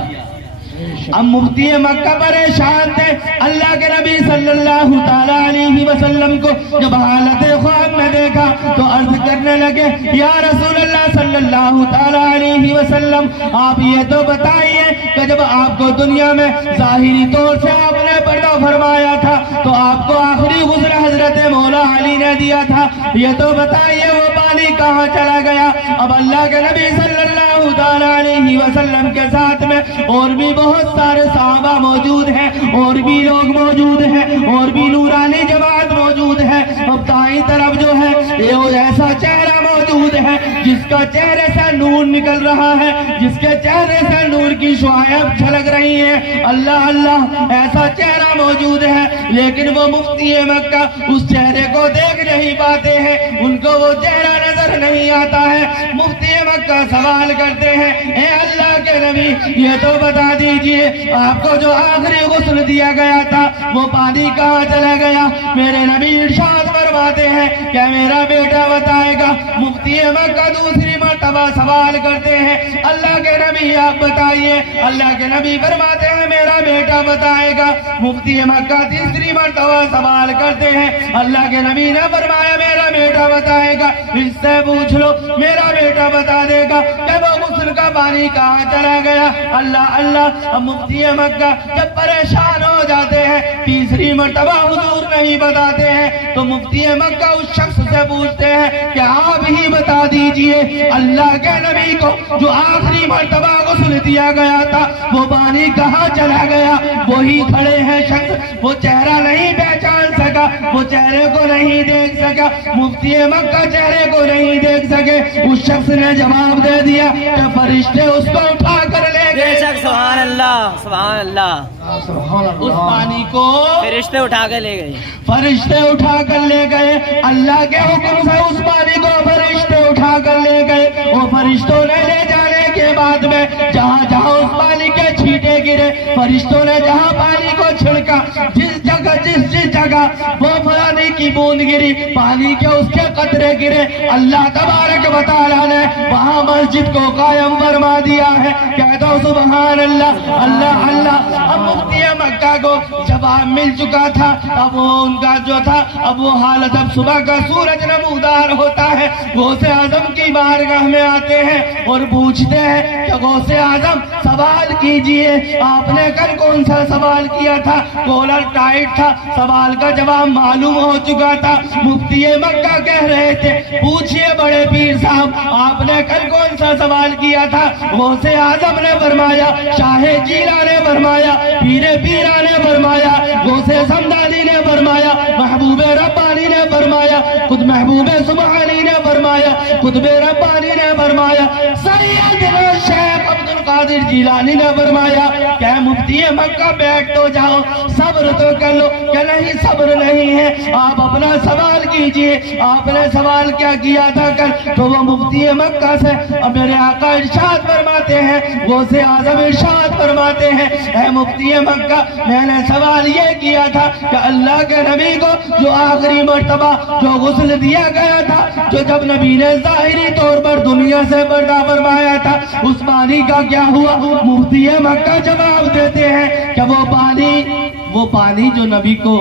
اب مفتی مکہ پریشان تھے، اللہ کے نبی صلی اللہ تعالی علیہ وسلم کو جب حالت خواب میں دیکھا تو عرض کرنے لگے، یا رسول اللہ صلی اللہ تعالی علیہ وسلم، آپ یہ تو بتائیے کہ جب آپ کو دنیا میں ظاہری طور سے آپ نے پردہ فرمایا تھا تو آپ کو آخری غسل حضرت مولا علی نے دیا تھا، یہ تو بتائیے وہ پانی کہاں چلا گیا؟ اب اللہ کے نبی صلی اللہ تعالی علیہ وسلم کے ساتھ میں اور بھی بہت سارے صحابہ موجود ہیں، اور بھی لوگ موجود ہیں، اور بھی نورانی جماعت موجود ہے۔ اب دائیں طرف جو ہے یہ ایسا چہرہ موجود ہے جس کا چہرے سے نور نکل رہا ہے، جس کے چہرے سے نور کی شعائب چھلک رہی ہیں، اللہ اللہ ایسا چہرہ موجود ہے، لیکن وہ مفتی مکہ اس چہرے کو دیکھ نہیں پاتے ہیں، ان کو وہ چہرہ نظر نہیں آتا ہے۔ مفتی مکہ سوال کرتے ہیں، اے اللہ کے نبی، یہ تو بتا دیجئے آپ کو جو آخری غسل دیا گیا تھا وہ پانی کہاں چلا گیا؟ میرے نبی ارشاد فرماتے ہیں کہ میرا بیٹا بتائے گا۔ مفتی مکہ دوسری مرتبہ سوال کرتے ہیں، اللہ کے نبی آپ بتائیے۔ اللہ کے نبی فرماتے ہیں میرا بیٹا بتائے گا۔ مفتی مکہ تیسری مرتبہ سوال کرتے ہیں، اللہ کے نبی نے فرمایا میرا بیٹا بتائے گا۔ اس سے پوچھ لو، میرا بیٹا بتا دے گا کہ وہ غسل کا پانی کہاں چلا گیا۔ اللہ اللہ۔ اب مفتی مکہ جب پریشان ہو جاتے ہیں، تیسری مرتبہ حضور نہیں بتاتے ہیں تو مفتی مکہ اس شخص سے پوچھتے ہیں کہ آپ ہی بتا دیجئے اللہ کے نبی کو جو آخری مرتبہ غسل دیا گیا تھا وہ پانی کہاں چلا گیا؟ وہی کھڑے ہیں شخص، وہ چہرہ نہیں پہچان سکا، وہ چہرے کو نہیں دیکھ سکا، مفتی مکہ چہرے کو نہیں دیکھ سکے۔ اس شخص نے جواب دے دیا کہ فرشتے اس کو اٹھا کر لے بے گئے۔ شک سبحان اللہ، سبحان اللہ، اس پانی کو فرشتے اٹھا کے لے گئے، فرشتے اٹھا کر لے گئے۔ اللہ کے حکم سے اس پانی کو فرشتے اٹھا کر لے گئے۔ وہ فرشتوں نے لے جانے کے بعد میں جہاں جہاں اس پانی کے چھینٹے گرے، فرشتوں نے جہاں پانی کو چھڑکا، جس جگہ وہ پانی کی بوند گری، پانی کے اس کے قطرے گرے، اللہ تبارک و تعالیٰ نے وہاں مسجد کو قائم فرما دیا ہے۔ کہہ دو سبحان اللہ، اللہ اللہ۔ اب مفتی مکہ کو جواب مل چکا تھا، اب وہ ان کا جو تھا، اب وہ حالت، اب صبح کا سورج نمودار ہوتا ہے، غوث اعظم کی بارگاہ میں آتے ہیں اور پوچھتے ہیں کہ غوث اعظم سوال کیجئے، آپ نے کل کون سا سوال کیا تھا؟ کولر ٹائٹ تھا، سوال کا جواب معلوم ہو چکا تھا۔ مفتی مکہ کہہ رہے تھے پوچھئے بڑے پیر صاحب آپ نے کل کون سا سوال کیا تھا؟ غوث اعظم نے فرمایا، شاہ جیلہ نے فرمایا، پیر پیرا نے فرمایا، غوث سمدانی نے فرمایا، محبوب ربانی نے فرمایا، خود محبوب سبحانی نے فرمایا، قطب ربانی نے فرمایا، سیدنا شیخ عبد القادر جیلانی نے فرمایا کہ مفتی مکہ بیٹھ تو جاؤ، صبر تو کر لو، کہ نہیں صبر نہیں ہے، آپ اپنا سوال کیجئے۔ آپ نے سوال کیا کیا تھا کل؟ تو وہ مفتی مکہ سے اب میرے آقا ارشاد فرماتے ہیں، غوث اعظم ارشاد فرماتے ہیں، اے مفتی مکہ میں نے سوال یہ کیا تھا کہ اللہ کے نبی کو جو آخری مرتبہ جو غسل دیا گیا تھا، جو جب نبی نے ظاہری طور پر دنیا سے پردہ فرمایا تھا، اس پانی کا کیا ہوا؟ مفتی مکہ جواب دیتے ہیں کہ وہ پانی جو نبی کو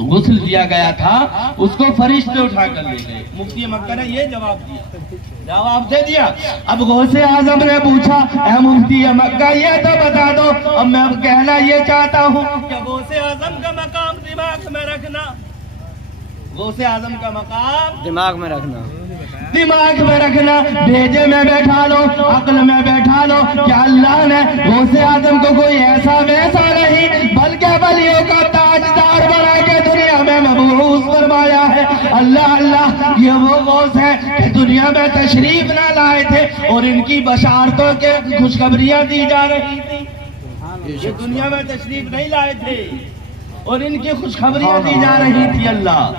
غسل دیا گیا تھا اس کو فرشتے اٹھا کر لے گئے۔ مفتی مکہ نے یہ جواب دے دیا۔ اب غوث اعظم نے پوچھا، اے مفتی مکہ یہ تو بتا دو، اب میں اب کہنا یہ چاہتا ہوں کہ غوث اعظم کا مقام دماغ میں رکھنا، غوث اعظم کا مقام دماغ میں رکھنا، دماغ میں رکھنا، بھیجے میں بیٹھا لو، عقل میں بیٹھا لو کہ اللہ نے غوث اعظم کو کوئی ایسا ویسا نہیں بلکہ ولیوں کا تاجدار بنا کے دنیا میں مبعوث فرمایا ہے۔ اللہ یہ وہ غوث ہے کہ دنیا میں تشریف نہ لائے تھے اور ان کی بشارتوں کے خوشخبریاں دی جا رہی تھی، یہ دنیا میں تشریف نہیں لائے تھے اور ان کی خوشخبریاں دی جا رہی تھی۔ اللہ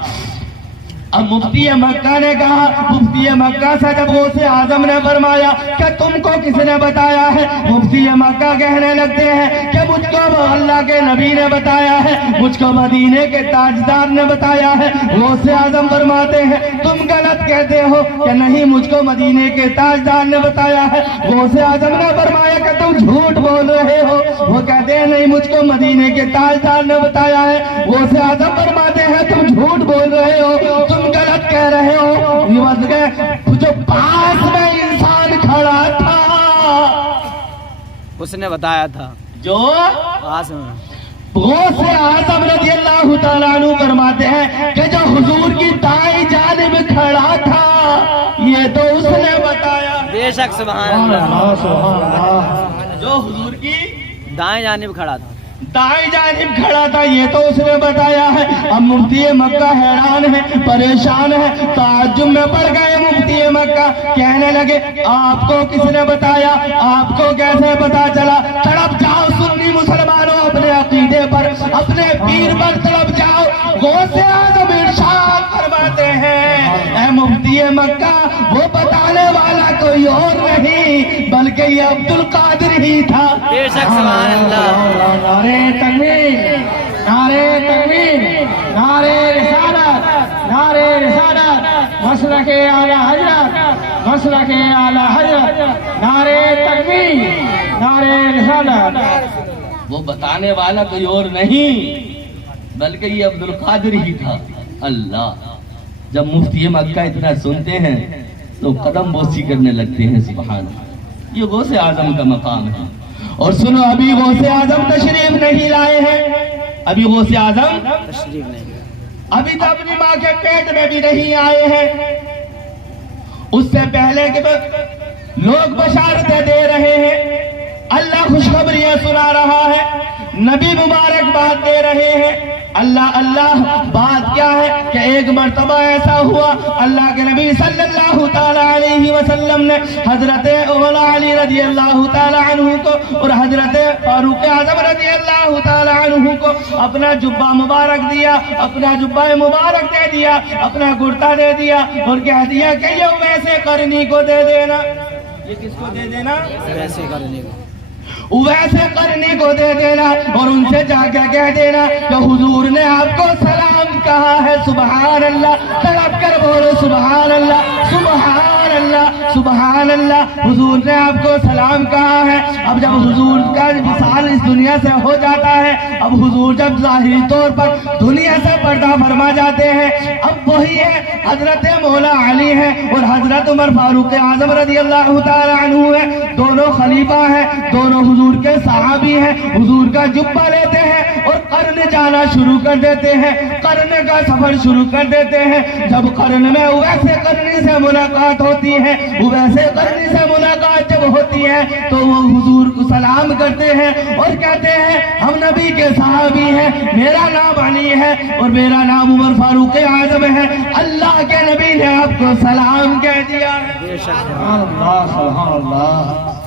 اب مفتی مکہ نے کہا، مفتی مکہ سے جب غوث اعظم نے فرمایا کہ تم کو کس نے بتایا ہے؟ مفتی مکہ کہنے لگتے ہیں کہ مجھ کو اللہ کے نبی نے بتایا ہے، مجھ کو مدینے کے تاجدار نے بتایا ہے۔ غوث اعظم فرماتے ہیں تم غلط کہتے ہو کہ نہیں مجھ کو مدینے کے تاجدار نے بتایا ہے۔ غوث اعظم نے فرمایا کہ تم جھوٹ بول رہے ہو، وہ کہتے ہیں نہیں مجھ کو مدینے کے تاجدار نے بتایا ہے۔ غوث اعظم فرماتے ہیں تم جھوٹ بول رہے ہو، تم غلط کہہ رہے ہو، جو پاس میں انسان کھڑا تھا اس نے بتایا تھا، جو پاس میں غوث اعظم رضی اللہ تعالیٰ عنہ فرماتے ہیں کہ جو حضور کی دائیں جانب کھڑا تھا یہ تو اس نے بتایا۔ بے شک سبحان اللہ، جو حضور کی دائیں جانب کھڑا تھا، دائیں جانب کھڑا تھا یہ تو اس نے بتایا ہے۔ اب مفتی مکہ حیران ہے، پریشان ہے، تعجب میں پڑ گئے۔ مفتی مکہ کہنے لگے آپ کو کس نے بتایا؟ آپ کو کیسے پتا چلا؟ تڑپ جاؤ سنی مسلمانوں اپنے عقیدے پر، اپنے پیر پر تڑپ جاؤ۔ غوث اعظم ارشاد فرماتے ہیں اے مفتی مکہ وہ بتانے والا کوئی اور نہیں بلکہ یہ عبد القادر ہی تھا۔ بے شک سبحان اللہ، نعرے تکبیر، نعرے تکبیر، نعرے رسالت، نعرے رسالت، مسلک اعلی حضرت، مسلک اعلی حضرت، نعرے تکبیر، نعرے رسالت۔ وہ بتانے والا کوئی اور نہیں بلکہ یہ عبد القادر ہی تھا۔ اللہ جب مفتی مکہ اتنا سنتے ہیں تو قدم بوسی کرنے لگتے ہیں۔ سبحان اللہ، یہ غوث اعظم کا مقام ہے۔ اور سنو ابھی غوث اعظم تشریف نہیں لائے ہیں، ابھی غوث اعظم تشریف نہیں، ابھی تو اپنی ماں کے پیٹ میں بھی نہیں آئے ہیں۔ اس سے پہلے کہ لوگ بشارتیں دے رہے ہیں، اللہ خوشخبریاں سنا رہا ہے، نبی مبارک بات دے رہے ہیں۔ اللہ بات کیا ہے کہ ایک مرتبہ ایسا ہوا اللہ کے نبی صلی اللہ تعالیٰ علیہ وسلم نے حضرت اولا علی رضی اللہ تعالیٰ عنہ کو اور حضرت فاروق اعظم رضی اللہ تعالیٰ عنہ کو اپنا جبہ مبارک دیا، اپنا جبہ مبارک دے دیا، اپنا کرتا دے دیا اور کہہ دیا کہ یہ ویسے کرنی کو دے دینا۔ یہ کس کو دے دینا؟ ویسے کرنے کو، ویسے کرنے کو دے دینا اور ان سے جا کے کہہ دینا کہ حضور نے آپ کو سلام کہا ہے۔ سبحان اللہ، تڑپ کر بولو سبحان اللہ، سبحان اللہ، سبحان اللہ، حضور نے آپ کو سلام کہا ہے۔ اب جب حضور کا وصال اس دنیا سے ہو جاتا ہے، اب حضور جب ظاہری طور پر دنیا سے پردہ فرما جاتے ہیں، اب وہی ہے حضرت مولا علی ہے اور حضرت عمر فاروق اعظم رضی اللہ تعالیٰ عنہ ہے، دونوں خلیفہ ہیں، دونوں حضور کے صحابی ہیں۔ حضور کا جبہ لیتے ہیں اور قرن جانا شروع کر دیتے ہیں، قرن کا سفر شروع کر دیتے ہیں۔ جب قرن میں ویسے قرنی سے ملاقات ہوتی ہے، ویسے قرنی سے ملاقات جب ہوتی ہے تو وہ حضور کو سلام کرتے ہیں اور کہتے ہیں ہم نبی کے صحابی ہیں، میرا نام علی ہے اور میرا نام عمر فاروق اعظم ہے، اللہ کے نبی نے آپ کو سلام کہہ دیا ہے۔ بے شک سبحان اللہ، سبحان اللہ۔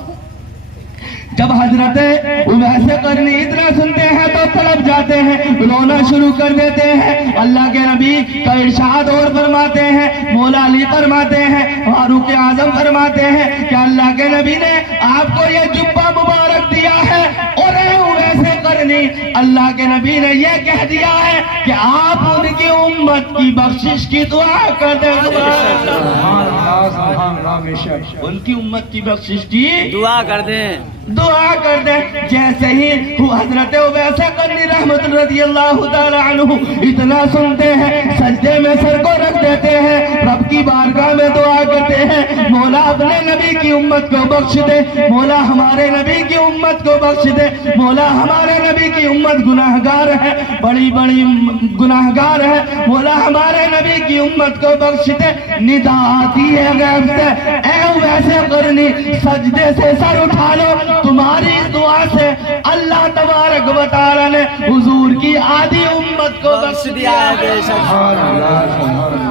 جب حضرت اویس قرنی اتنا سنتے ہیں تو تڑپ جاتے ہیں، رونا شروع کر دیتے ہیں۔ اللہ کے نبی کا ارشاد اور فرماتے ہیں، مولا علی فرماتے ہیں، فاروق اعظم فرماتے ہیں کہ اللہ کے نبی نے آپ کو یہ جبہ مبارک دیا ہے، اور اے اویس قرنی، اللہ کے نبی نے یہ کہہ دیا ہے کہ آپ ان کی امت کی بخشش کی دعا کر دیں۔ ان کی امت کی بخشش کی دعا کر دیں، دعا کر دیں۔ جیسے ہی حضرت اویس قرنی رحمت رضی اللہ تعالی عنہ اتنا سنتے ہیں، سجدے میں سر کو رکھ دیتے ہیں، رب کی بارگاہ میں دعا کرتے ہیں، مولا اپنے نبی کی امت کو بخش دے، مولا ہمارے نبی کی امت کو بخش دے، مولا ہمارے نبی کی امت گناہگار ہے، بڑی بڑی گناہگار ہے، مولا ہمارے نبی کی امت کو بخش دے۔ ندا آتی ہے غیب سے، اے اویس قرنی سجدے سے سر اٹھا لو، تمہاری دعا سے اللہ تبارک و تعالی نے حضور کی آدھی امت کو بخش دیا ہے۔ بے شک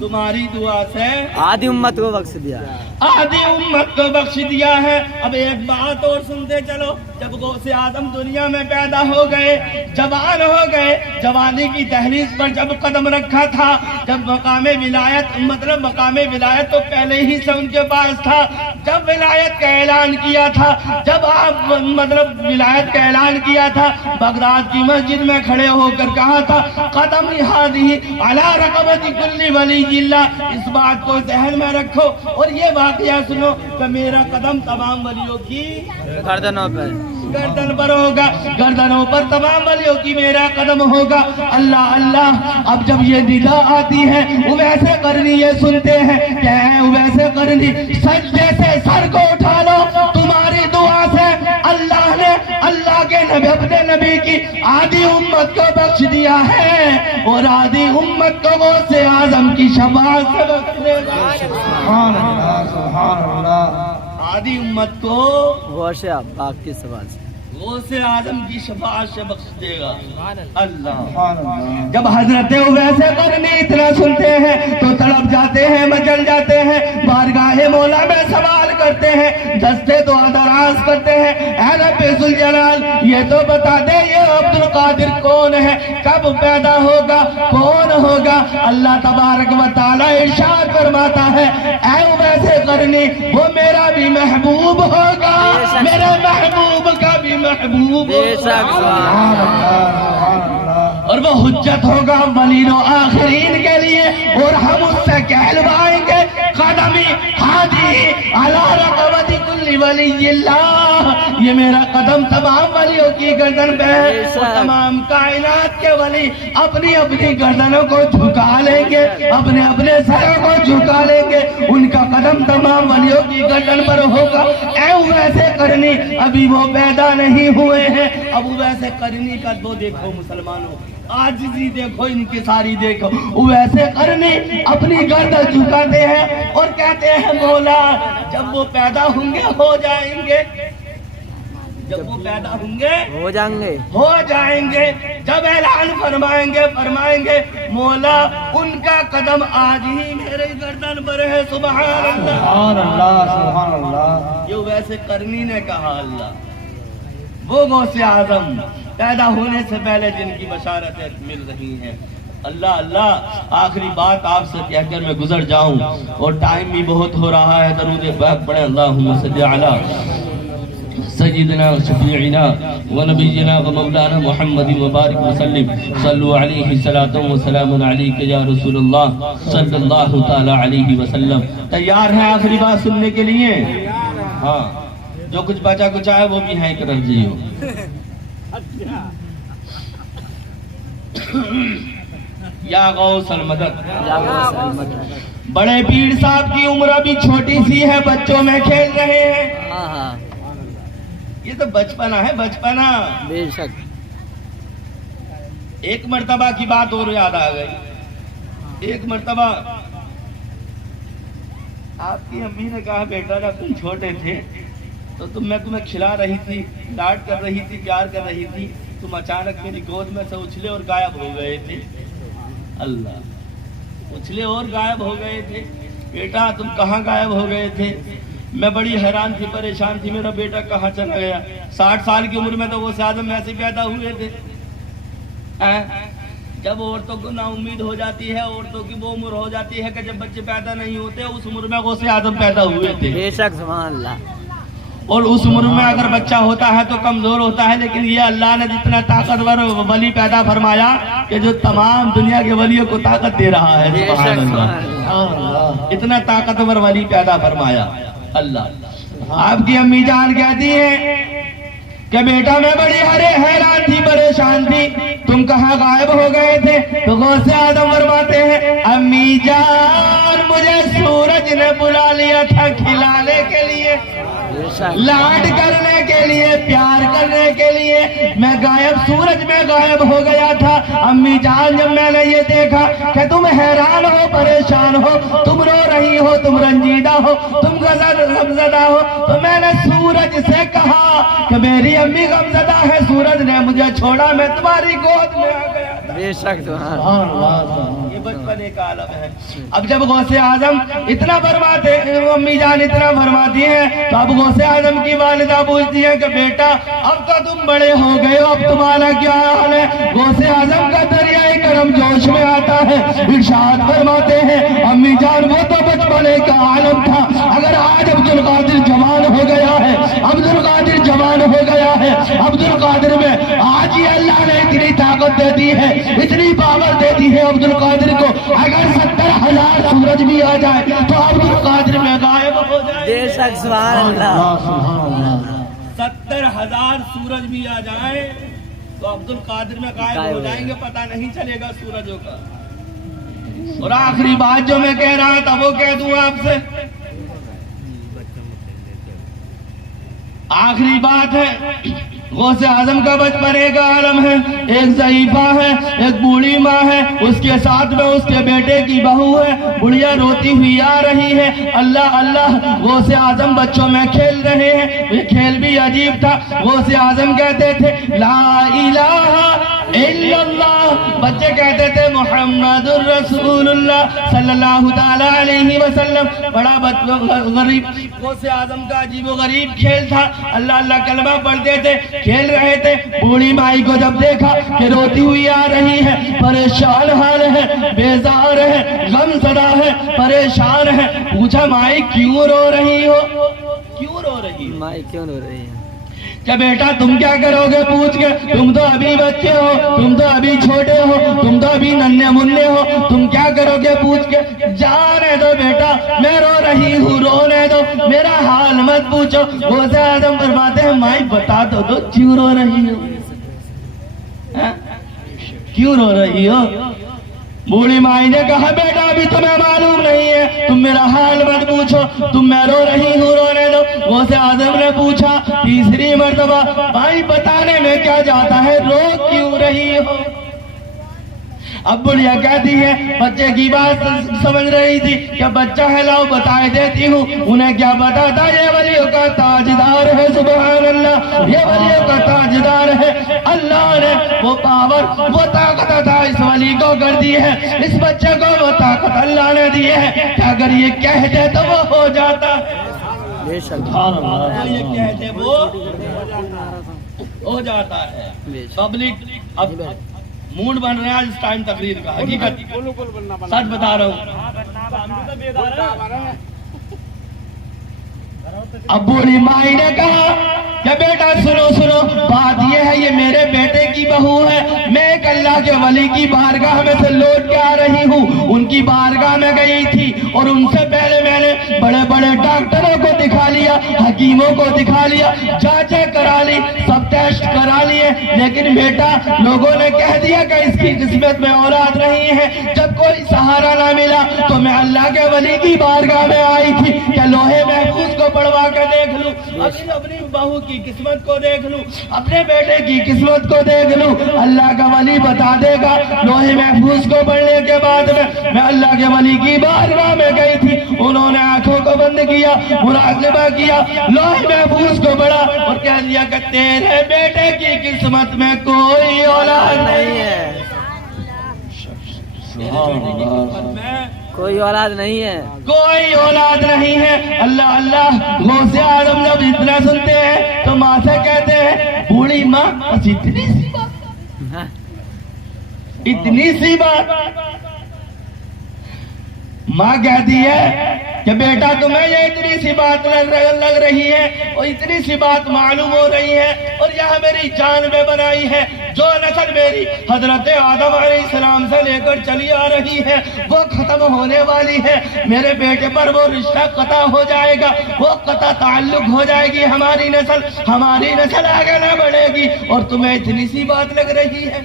تمہاری دعا سے آدھی امت کو بخش دیا، آدھی امت کو بخش دیا ہے۔ اب ایک بات اور سنتے چلو، جب غوث اعظم دنیا میں پیدا ہو گئے، جوان ہو گئے، جوانی کی دہلیز پر جب قدم رکھا تھا، جب مقام ولایت مقام ولایت تو پہلے ہی سے ان کے پاس تھا، جب ولایت کا اعلان کیا تھا، جب آپ ولایت کا اعلان کیا تھا، بغداد کی مسجد میں کھڑے ہو کر کہا تھا، قدم ہادی علی رقبت کل ولی اللہ، اس بات کو ذہن میں رکھو اور یہ واقعہ سنو کہ میرا قدم تمام ولیوں کی گردنوں پہ، گردن پر ہوگا، گردنوں پر تمام ولیوں کی میرا قدم ہوگا۔ اللہ اللہ، اب جب یہ ندا آتی ہے، اویس قرنی یہ سنتے ہیں کہ اے اویس قرنی سجدے سے سر کو اٹھا لو، تمہاری دعا سے اللہ کے نبی اپنے نبی کی آدھی امت کو بخش دیا ہے، اور آدھی امت کو غوث اعظم کی شفاعت سے بخش دے گا۔ سبحان اللہ، سبحان اللہ۔ آدھی امت کو غوث پاک کی سوال سے غوث اعظم کی شفاعت سے بخش دے گا۔ اللہ، سبحان اللہ۔ جب حضرت اویس قرنی اتنا سنتے ہیں تو تڑپ جاتے ہیں، مچل جاتے ہیں، بارگاہ مولا میں سوال کرتے ہیں، دستے دعا دراز کرتے ہیں، اے رب ذوالجلال یہ تو بتا دے یہ عبد القادر کون ہے، کب پیدا ہوگا، کون ہوگا؟ اللہ تبارک و تعالی ارشاد فرماتا ہے، اے اویس قرنی وہ میرا بھی محبوب ہوگا، میرے محبوب کا بھی محبوب بے شک سبحان اللہ، سبحان اللہ۔ اور وہ حجت ہوگا اولین و آخرین کے لیے، اور ہم اس سے کہلوائیں گے قدمی ہادی علی رقبت کل ولی اللہ، یہ میرا قدم تمام ولیوں کی گردن پہ ہے، اور تمام کائنات کے ولی اپنی اپنی گردنوں کو جھکا لیں گے، اپنے اپنے سروں کو جھکا لیں گے، ان کا قدم تمام ولیوں کی گردن پر ہوگا۔ اے اویس قرنی ابھی وہ پیدا نہیں ہوئے ہیں، اب اویس قرنی کا دو دیکھو مسلمانوں، عاجزی دیکھو، انکساری دیکھو۔ اویس قرنی اپنی گردن جھکاتے ہیں اور کہتے ہیں مولا جب وہ پیدا ہوں گے ہو جائیں گے، جب وہ پیدا ہوں گے ہو جائیں گے، ہو جائیں گے، جب اعلان فرمائیں گے مولا ان کا قدم آج ہی میرے گردن پر ہے۔ سبحان اللہ، سبحان اللہ، سبحان اللہ۔ یہ ویسے قرنی نے کہا، اللہ وہ غوث اعظم پیدا ہونے سے پہلے جن کی بشارتیں مل رہی ہیں۔ اللہ اللہ، آخری بات آپ سے کہہ کر میں گزر جاؤں اور ٹائم بھی بہت ہو رہا ہے، درود پاک پڑھیں، اللہم صلی علی سیدنا و شفیعنا و نبینا و مولانا محمد مبارک وسلم، صلو علیہ صلاۃ و سلام علیک یا رسول اللہ صلی اللہ تعالی علیہ وسلم۔ تیار ہیں آخری بات سننے کے لیے؟ ہاں، جو کچھ بچا کچھ آئے وہ بھی ہے، ایک رضی ہو۔ یا غوث المدد، یا غوث المدد۔ بڑے پیر صاحب کی عمر ابھی چھوٹی سی ہے، بچوں میں کھیل رہے ہیں، ہاں ہاں یہ تو بچپنا ہے، بچپنا۔ بے شک۔ ایک مرتبہ کی بات اور یاد آ گئی، ایک مرتبہ آپ کی امی نے کہا بیٹا جب تم چھوٹے تھے تو میں تمہیں کھلا رہی تھی، لاڈ کر رہی تھی، پیار کر رہی تھی، تم اچانک میری گود میں سے اچھلے اور غائب ہو گئے تھے۔ اللہ، اچھلے اور غائب ہو گئے تھے، بیٹا تم کہاں غائب ہو گئے تھے؟ میں بڑی حیران تھی، پریشان تھی، میرا بیٹا کہاں چلا گیا؟ 60 سال کی عمر میں تو غوث اعظم ایسے پیدا ہوئے تھے۔ جب عورتوں کو نا امید ہو جاتی ہے، عورتوں کی وہ عمر ہو جاتی ہے کہ جب بچے پیدا نہیں ہوتے، اس عمر میں غوث اعظم پیدا ہوئے تھے۔ بے شک سبحان اللہ۔ اور اس عمر میں اگر بچہ ہوتا ہے تو کمزور ہوتا ہے، لیکن یہ اللہ نے جتنا طاقتور ولی پیدا فرمایا کہ جو تمام دنیا کے ولیوں کو طاقت دے رہا ہے۔ بے سبحان شک اللہ، سبحان اللہ۔ اتنا طاقتور ولی پیدا فرمایا اللہ۔ آپ کی امی جان کہتی ہیں کہ بیٹا میں بڑی حیران تھی، پریشان تھی، تم کہاں غائب ہو گئے تھے؟ تو غوث اعظم فرماتے ہیں امی جان مجھے سورج نے بلا لیا تھا کھلانے کے لیے، لاڈ کرنے کے لیے، پیار کرنے کے لیے، میں سورج میں غائب ہو گیا تھا۔ امی جان جب میں نے یہ دیکھا کہ تم حیران ہو، پریشان ہو، تم رو رہی ہو، تم رنجیدہ ہو، تم غمزدہ ہو، تو میں نے سورج سے کہا کہ میری امی غمزدہ ہے، سورج نے مجھے چھوڑا، میں تمہاری گود میں آ گیا تھا۔ بے شک سبحان اللہ۔ یہ بچپنے کا عالم ہے۔ اب جب غوث اعظم اتنا فرماتے، امی جان اتنا فرماتی ہیں، تو اب غوث اعظم کی والدہ پوچھتی ہے کہ بیٹا اب تو تم بڑے ہو گئے ہو، اب تمہارا کیا حال ہے؟ غوث اعظم کا دریائے کرم جوش میں آتا ہے، ارشاد فرماتے ہیں امی جان وہ تو بچپنے کا عالم تھا، اگر آج عبد القادر جوان ہو گیا ہے، عبد القادر جوان ہو گیا ہے، عبد القادر میں آج ہی اللہ نے اتنی طاقت دے دی ہے، اتنی پاور دے دی ہے عبد القادر کو، اگر 70,000 سورج بھی آ جائے تو عبد القادر میں غائب ہو جائے۔ بے شک سبحان اللہ۔ 70,000 سورج بھی آ جائیں تو عبد القادر میں غائب ہو جائیں گے، پتہ نہیں چلے گا سورجوں کا۔ اور آخری بات جو میں کہہ رہا تھا وہ کہہ دوں آپ سے، آخری بات ہے غوث اعظم کا بچپنے کا عالم ہے، ایک ضعیفہ ہے، ایک بوڑھی ماں ہے، اس کے ساتھ میں اس کے بیٹے کی بہو ہے، بڑھیا روتی ہوئی آ رہی ہے، اللہ اللہ غوث اعظم بچوں میں کھیل رہے ہیں۔ یہ کھیل بھی عجیب تھا، غوث اعظم کہتے تھے لا الہ الا اللہ، بچے کہتے تھے محمد الرسول اللہ صلی اللہ تعالی علیہ وسلم۔ بڑا غریب غوث اعظم کا عجیب و غریب کھیل تھا، اللہ اللہ کلمہ پڑھتے تھے، کھیل رہے تھے۔ بوڑھی مائی کو جب دیکھا کہ روتی ہوئی آ رہی ہے، پریشان حال ہے، بیزار ہے، غم زدہ ہے، پریشان ہے، پوچھا مائی کیوں رو رہی ہو؟ کیوں رو رہی ہو؟ مائی کیوں رو رہی ہے؟ کہ بیٹا تم کیا کرو گے پوچھ کے، تم تو ابھی بچے ہو، تم تو ابھی چھوٹے ہو، تم تو ابھی ننھے منھے ہو، تم کیا کرو گے پوچھ کے؟ جانے دو بیٹا، میں رو رہی ہوں، رونے دو، میرا حال مت پوچھو۔ غوث اعظم فرماتے ہیں مائی بتا تو دو کیوں رو رہی ہو، کیوں رو رہی ہو؟ بوڑھی مائی نے کہا بیٹا ابھی تمہیں معلوم نہیں ہے، تم میرا حال مت پوچھو، تم میں رو رہی ہوں، رونے دو۔ غوث اعظم نے پوچھا تیسری مرتبہ مائی بتانے میں کیا جاتا ہے، رو کیوں رہی ہو؟ اب بڑھیا کہتی ہے بچے کی بات سمجھ رہی تھی کہ بچہ ہے لاؤ بتائے دیتی ہوں، انہیں کیا پتا تھا یہ ولیوں کا تاجدار ہے، سبحان اللہ، یہ ولیوں کا تاجدار ہے۔ اللہ نے وہ پاور وہ طاقت عطا اس ولی کو کر دی ہے، اس بچے کو وہ طاقت اللہ نے دی ہے کہ اگر یہ کہتے تو وہ ہو جاتا ہے، بے شک یہ کہتے وہ ہو جاتا ہے۔ پبلک اب موڈ بن رہا ہے اس ٹائم تقریر کا، حقیقت سچ بتا رہا ہوں۔ اب بوڑھی مائی نے کہا کہ بیٹا سنو سنو، بات یہ ہے یہ میرے بیٹے کی بہو ہے، میں ایک اللہ کے ولی کی بارگاہ میں سے لوٹ کے آ رہی ہوں، ان کی بارگاہ میں گئی تھی اور ان سے پہلے میں نے بڑے بڑے ڈاکٹروں کو دکھا لیا، حکیموں کو دکھا لیا، جانچیں کرا لی، سب ٹیسٹ کرا لیے، لیکن بیٹا لوگوں نے کہہ دیا کہ اس کی قسمت میں اولاد نہیں ہے۔ جب کوئی سہارا نہ ملا تو میں اللہ کے ولی کی بارگاہ میں آئی تھی کہ لوہے محفوظ کو پڑھوا کے دیکھ لوں، اپنی بہو کی قسمت کو دیکھ لوں، اپنے بیٹے کی قسمت کو دیکھ لوں، اللہ کا ولی بتا دے گا۔ لوہے محفوظ کو پڑھنے کے بعد میں اللہ کے ولی کی بارگاہ میں گئی تھی، انہوں نے آنکھوں کو بند کیا، مراقبہ کیا، لوہے محفوظ کو پڑھا اور کہہ دیا کہ تیرے بیٹے کی قسمت میں کوئی اولاد نہیں ہے، کوئی اولاد نہیں ہے. کوئی اولاد نہیں ہے. اللہ اللہ. غوث اعظم جب اتنا سنتے ہیں تو ماں سے کہتے ہیں بوڑھی ماں بس اتنی سی بات, اتنی سی بات. ماں کہتی ہے کہ بیٹا تمہیں یہ اتنی سی بات لگ رہی ہے اور اتنی سی بات معلوم ہو رہی ہے اور یہاں میری جان میں بنائی ہے. جو نسل میری حضرت آدم علیہ السلام سے لے کر چلی آ رہی ہے وہ ختم ہونے والی ہے. میرے بیٹے پر وہ رشتہ قطع ہو جائے گا, وہ قطع تعلق ہو جائے گی. ہماری نسل آگے نہ بڑھے گی اور تمہیں اتنی سی بات لگ رہی ہے.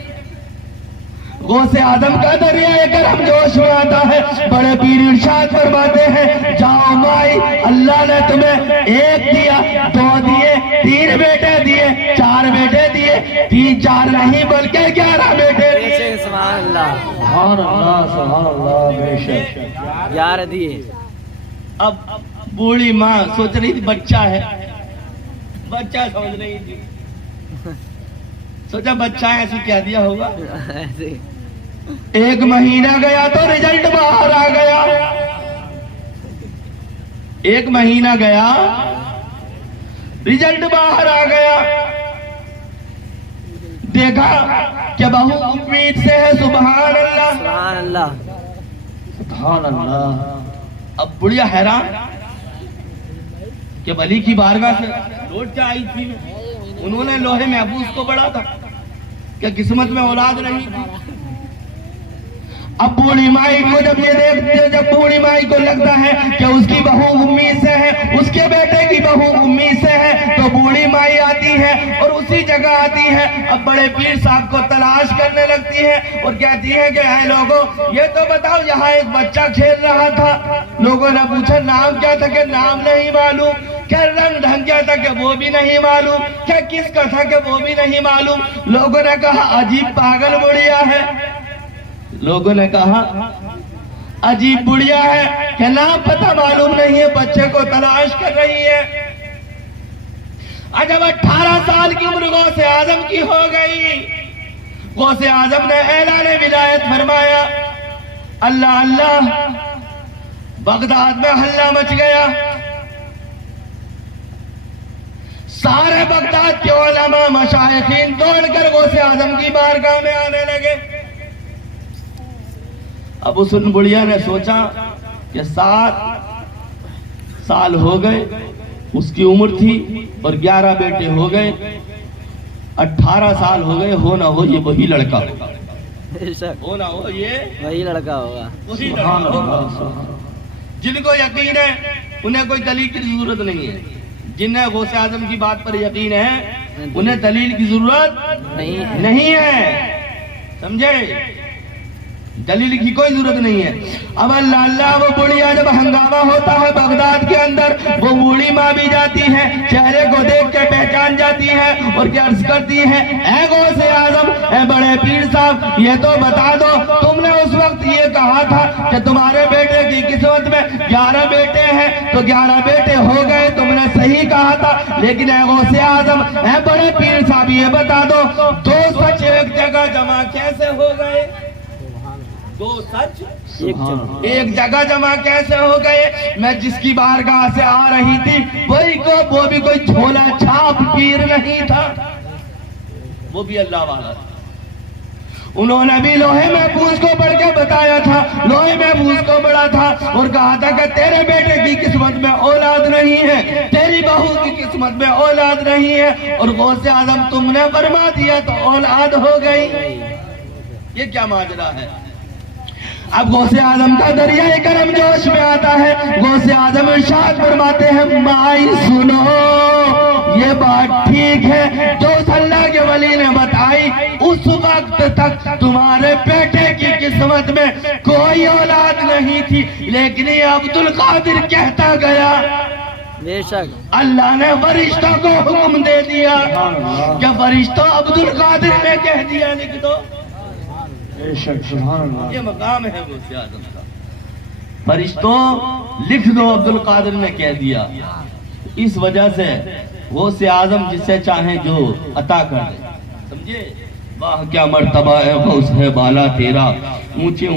غوث اعظم کا دریائے کرم جوش میں آتا ہے. بڑے پیر ارشاد فرماتے ہیں جاؤ مائی, اللہ نے تمہیں ایک دیا, دو دیے, تین بیٹے دیے, چار بیٹے دیے, تین چار نہیں بلکہ 11 بیٹے دیے. سبحان اللہ. سبحان اللہ سبحان اللہ. بے شک 11 دیے. اب بوڑھی ماں سوچ رہی تھی بچہ ہے, بچہ سمجھ رہی تھی, سوچا بچہ ہے ایسے کیا دیا ہوگا. ایسے 1 مہینہ گیا تو رزلٹ باہر آ گیا. 1 مہینہ گیا رزلٹ باہر آ گیا. دیکھا کہ بہو امید سے ہے. سبحان اللہ سبحان اللہ. سبحان اللہ. اب بڑھیا حیران کہ ولی کی بارگاہ سے لوٹ کے آئی تھی. انہوں نے لوہے محفوظ کو بڑھا تھا کہ قسمت میں اولاد نہیں تھی. اب بوڑھی مائی کو جب یہ دیکھتے, جب بوڑھی مائی کو لگتا ہے کہ اس کی بہو امید سے ہے, اس کے بیٹے کی بہو امید سے ہے, تو بوڑھی مائی آتی ہے اور اسی جگہ آتی ہے. اب بڑے پیر صاحب کو تلاش کرنے لگتی ہے اور کہتی ہے کہ اے لوگوں یہ تو بتاؤ یہاں ایک بچہ کھیل رہا تھا. لوگوں نے پوچھا نام کیا تھا, کہ نام نہیں معلوم. کیا رنگ ڈھنگ کیا تھا, کہ وہ بھی نہیں معلوم. کیا کس کا تھا, کہ وہ بھی نہیں معلوم. لوگوں نے کہا عجیب پاگل بڑھیا ہے. لوگوں نے کہا عجیب بڑھیا ہے کہ نام پتہ معلوم نہیں ہے, بچے کو تلاش کر رہی ہے. جب 18 سال کی عمر غوث اعظم کی ہو گئی, غوث اعظم نے اعلان ولایت فرمایا. اللہ اللہ. بغداد میں ہلہ مچ گیا. سارے بغداد کے علماء مشائخین دوڑ کر غوث اعظم کی بارگاہ میں آنے لگے. اب اس بڑھیا نے سوچا کہ 7 سال ہو گئے اس کی عمر تھی اور 11 بیٹے ہو گئے, 18 سال ہو گئے, ہو نہ ہو یہ وہی لڑکا ہوگا, ہو نہ ہو یہ وہی لڑکا ہوگا. وہی لڑکا ہوگا. جن کو یقین ہے انہیں کوئی دلیل کی ضرورت نہیں ہے. جنہیں غوث اعظم کی بات پر یقین ہے انہیں دلیل کی ضرورت نہیں ہے. سمجھے, دلیل کی کوئی ضرورت نہیں ہے. اب اللہ اللہ وہ بڑھیا جب ہنگامہ ہوتا ہے بغداد کے اندر, وہ بوڑھی ماں بھی جاتی ہے, چہرے کو دیکھ کے پہچان جاتی ہے اور کیا عرض کرتی ہے اے غوث اعظم, اے بڑے پیر صاحب یہ تو بتا دو تم نے اس وقت یہ کہا تھا کہ تمہارے بیٹے کی قسمت میں 11 بیٹے ہیں, تو 11 بیٹے ہو گئے, تم نے صحیح کہا تھا. لیکن اے غوث اعظم, اے بڑے پیر صاحب یہ بتا دو 2 سچ ایک جگہ جمع کیسے ہو گئے. 2 سچ ایک جگہ جمع کیسے ہو گئے. میں جس کی بارگاہ سے آ رہی تھی وہ بھی کوئی جھولا چھاپ پیر نہیں تھا, وہ بھی اللہ والا تھا. انہوں نے بھی لوہے محفوظ کو پڑھ کے بتایا تھا, لوہے محفوظ کو پڑھا تھا اور کہا تھا کہ تیرے بیٹے کی قسمت میں اولاد نہیں ہے, تیری بہو کی قسمت میں اولاد نہیں ہے, اور غوث اعظم تم نے فرما دیا تو اولاد ہو گئی. یہ کیا ماجرا ہے. اب غوث اعظم کا دریائے کرم جوش میں آتا ہے. غوث اعظم ارشاد فرماتے ہیں مائی سنو یہ بات ٹھیک ہے جو اللہ کے ولی نے بتائی, اس وقت تک تمہارے بیٹے کی قسمت میں کوئی اولاد نہیں تھی, لیکن یہ عبد القادر کہتا گیا. بے شک اللہ نے فرشتوں کو حکم دے دیا کہ فرشتوں عبد القادر نے کہہ دیا لکھ دو. بے شک سبحان اللہ. یہ مقام ہے غوث اعظم کا. فرشتوں لکھ دو عبد القادر نے کہہ دیا. اس وجہ سے غوث اعظم جسے چاہیں جو عطا کر دے. سمجھے, واہ کیا مرتبہ ہے غوث ہے بالا تیرا, اونچے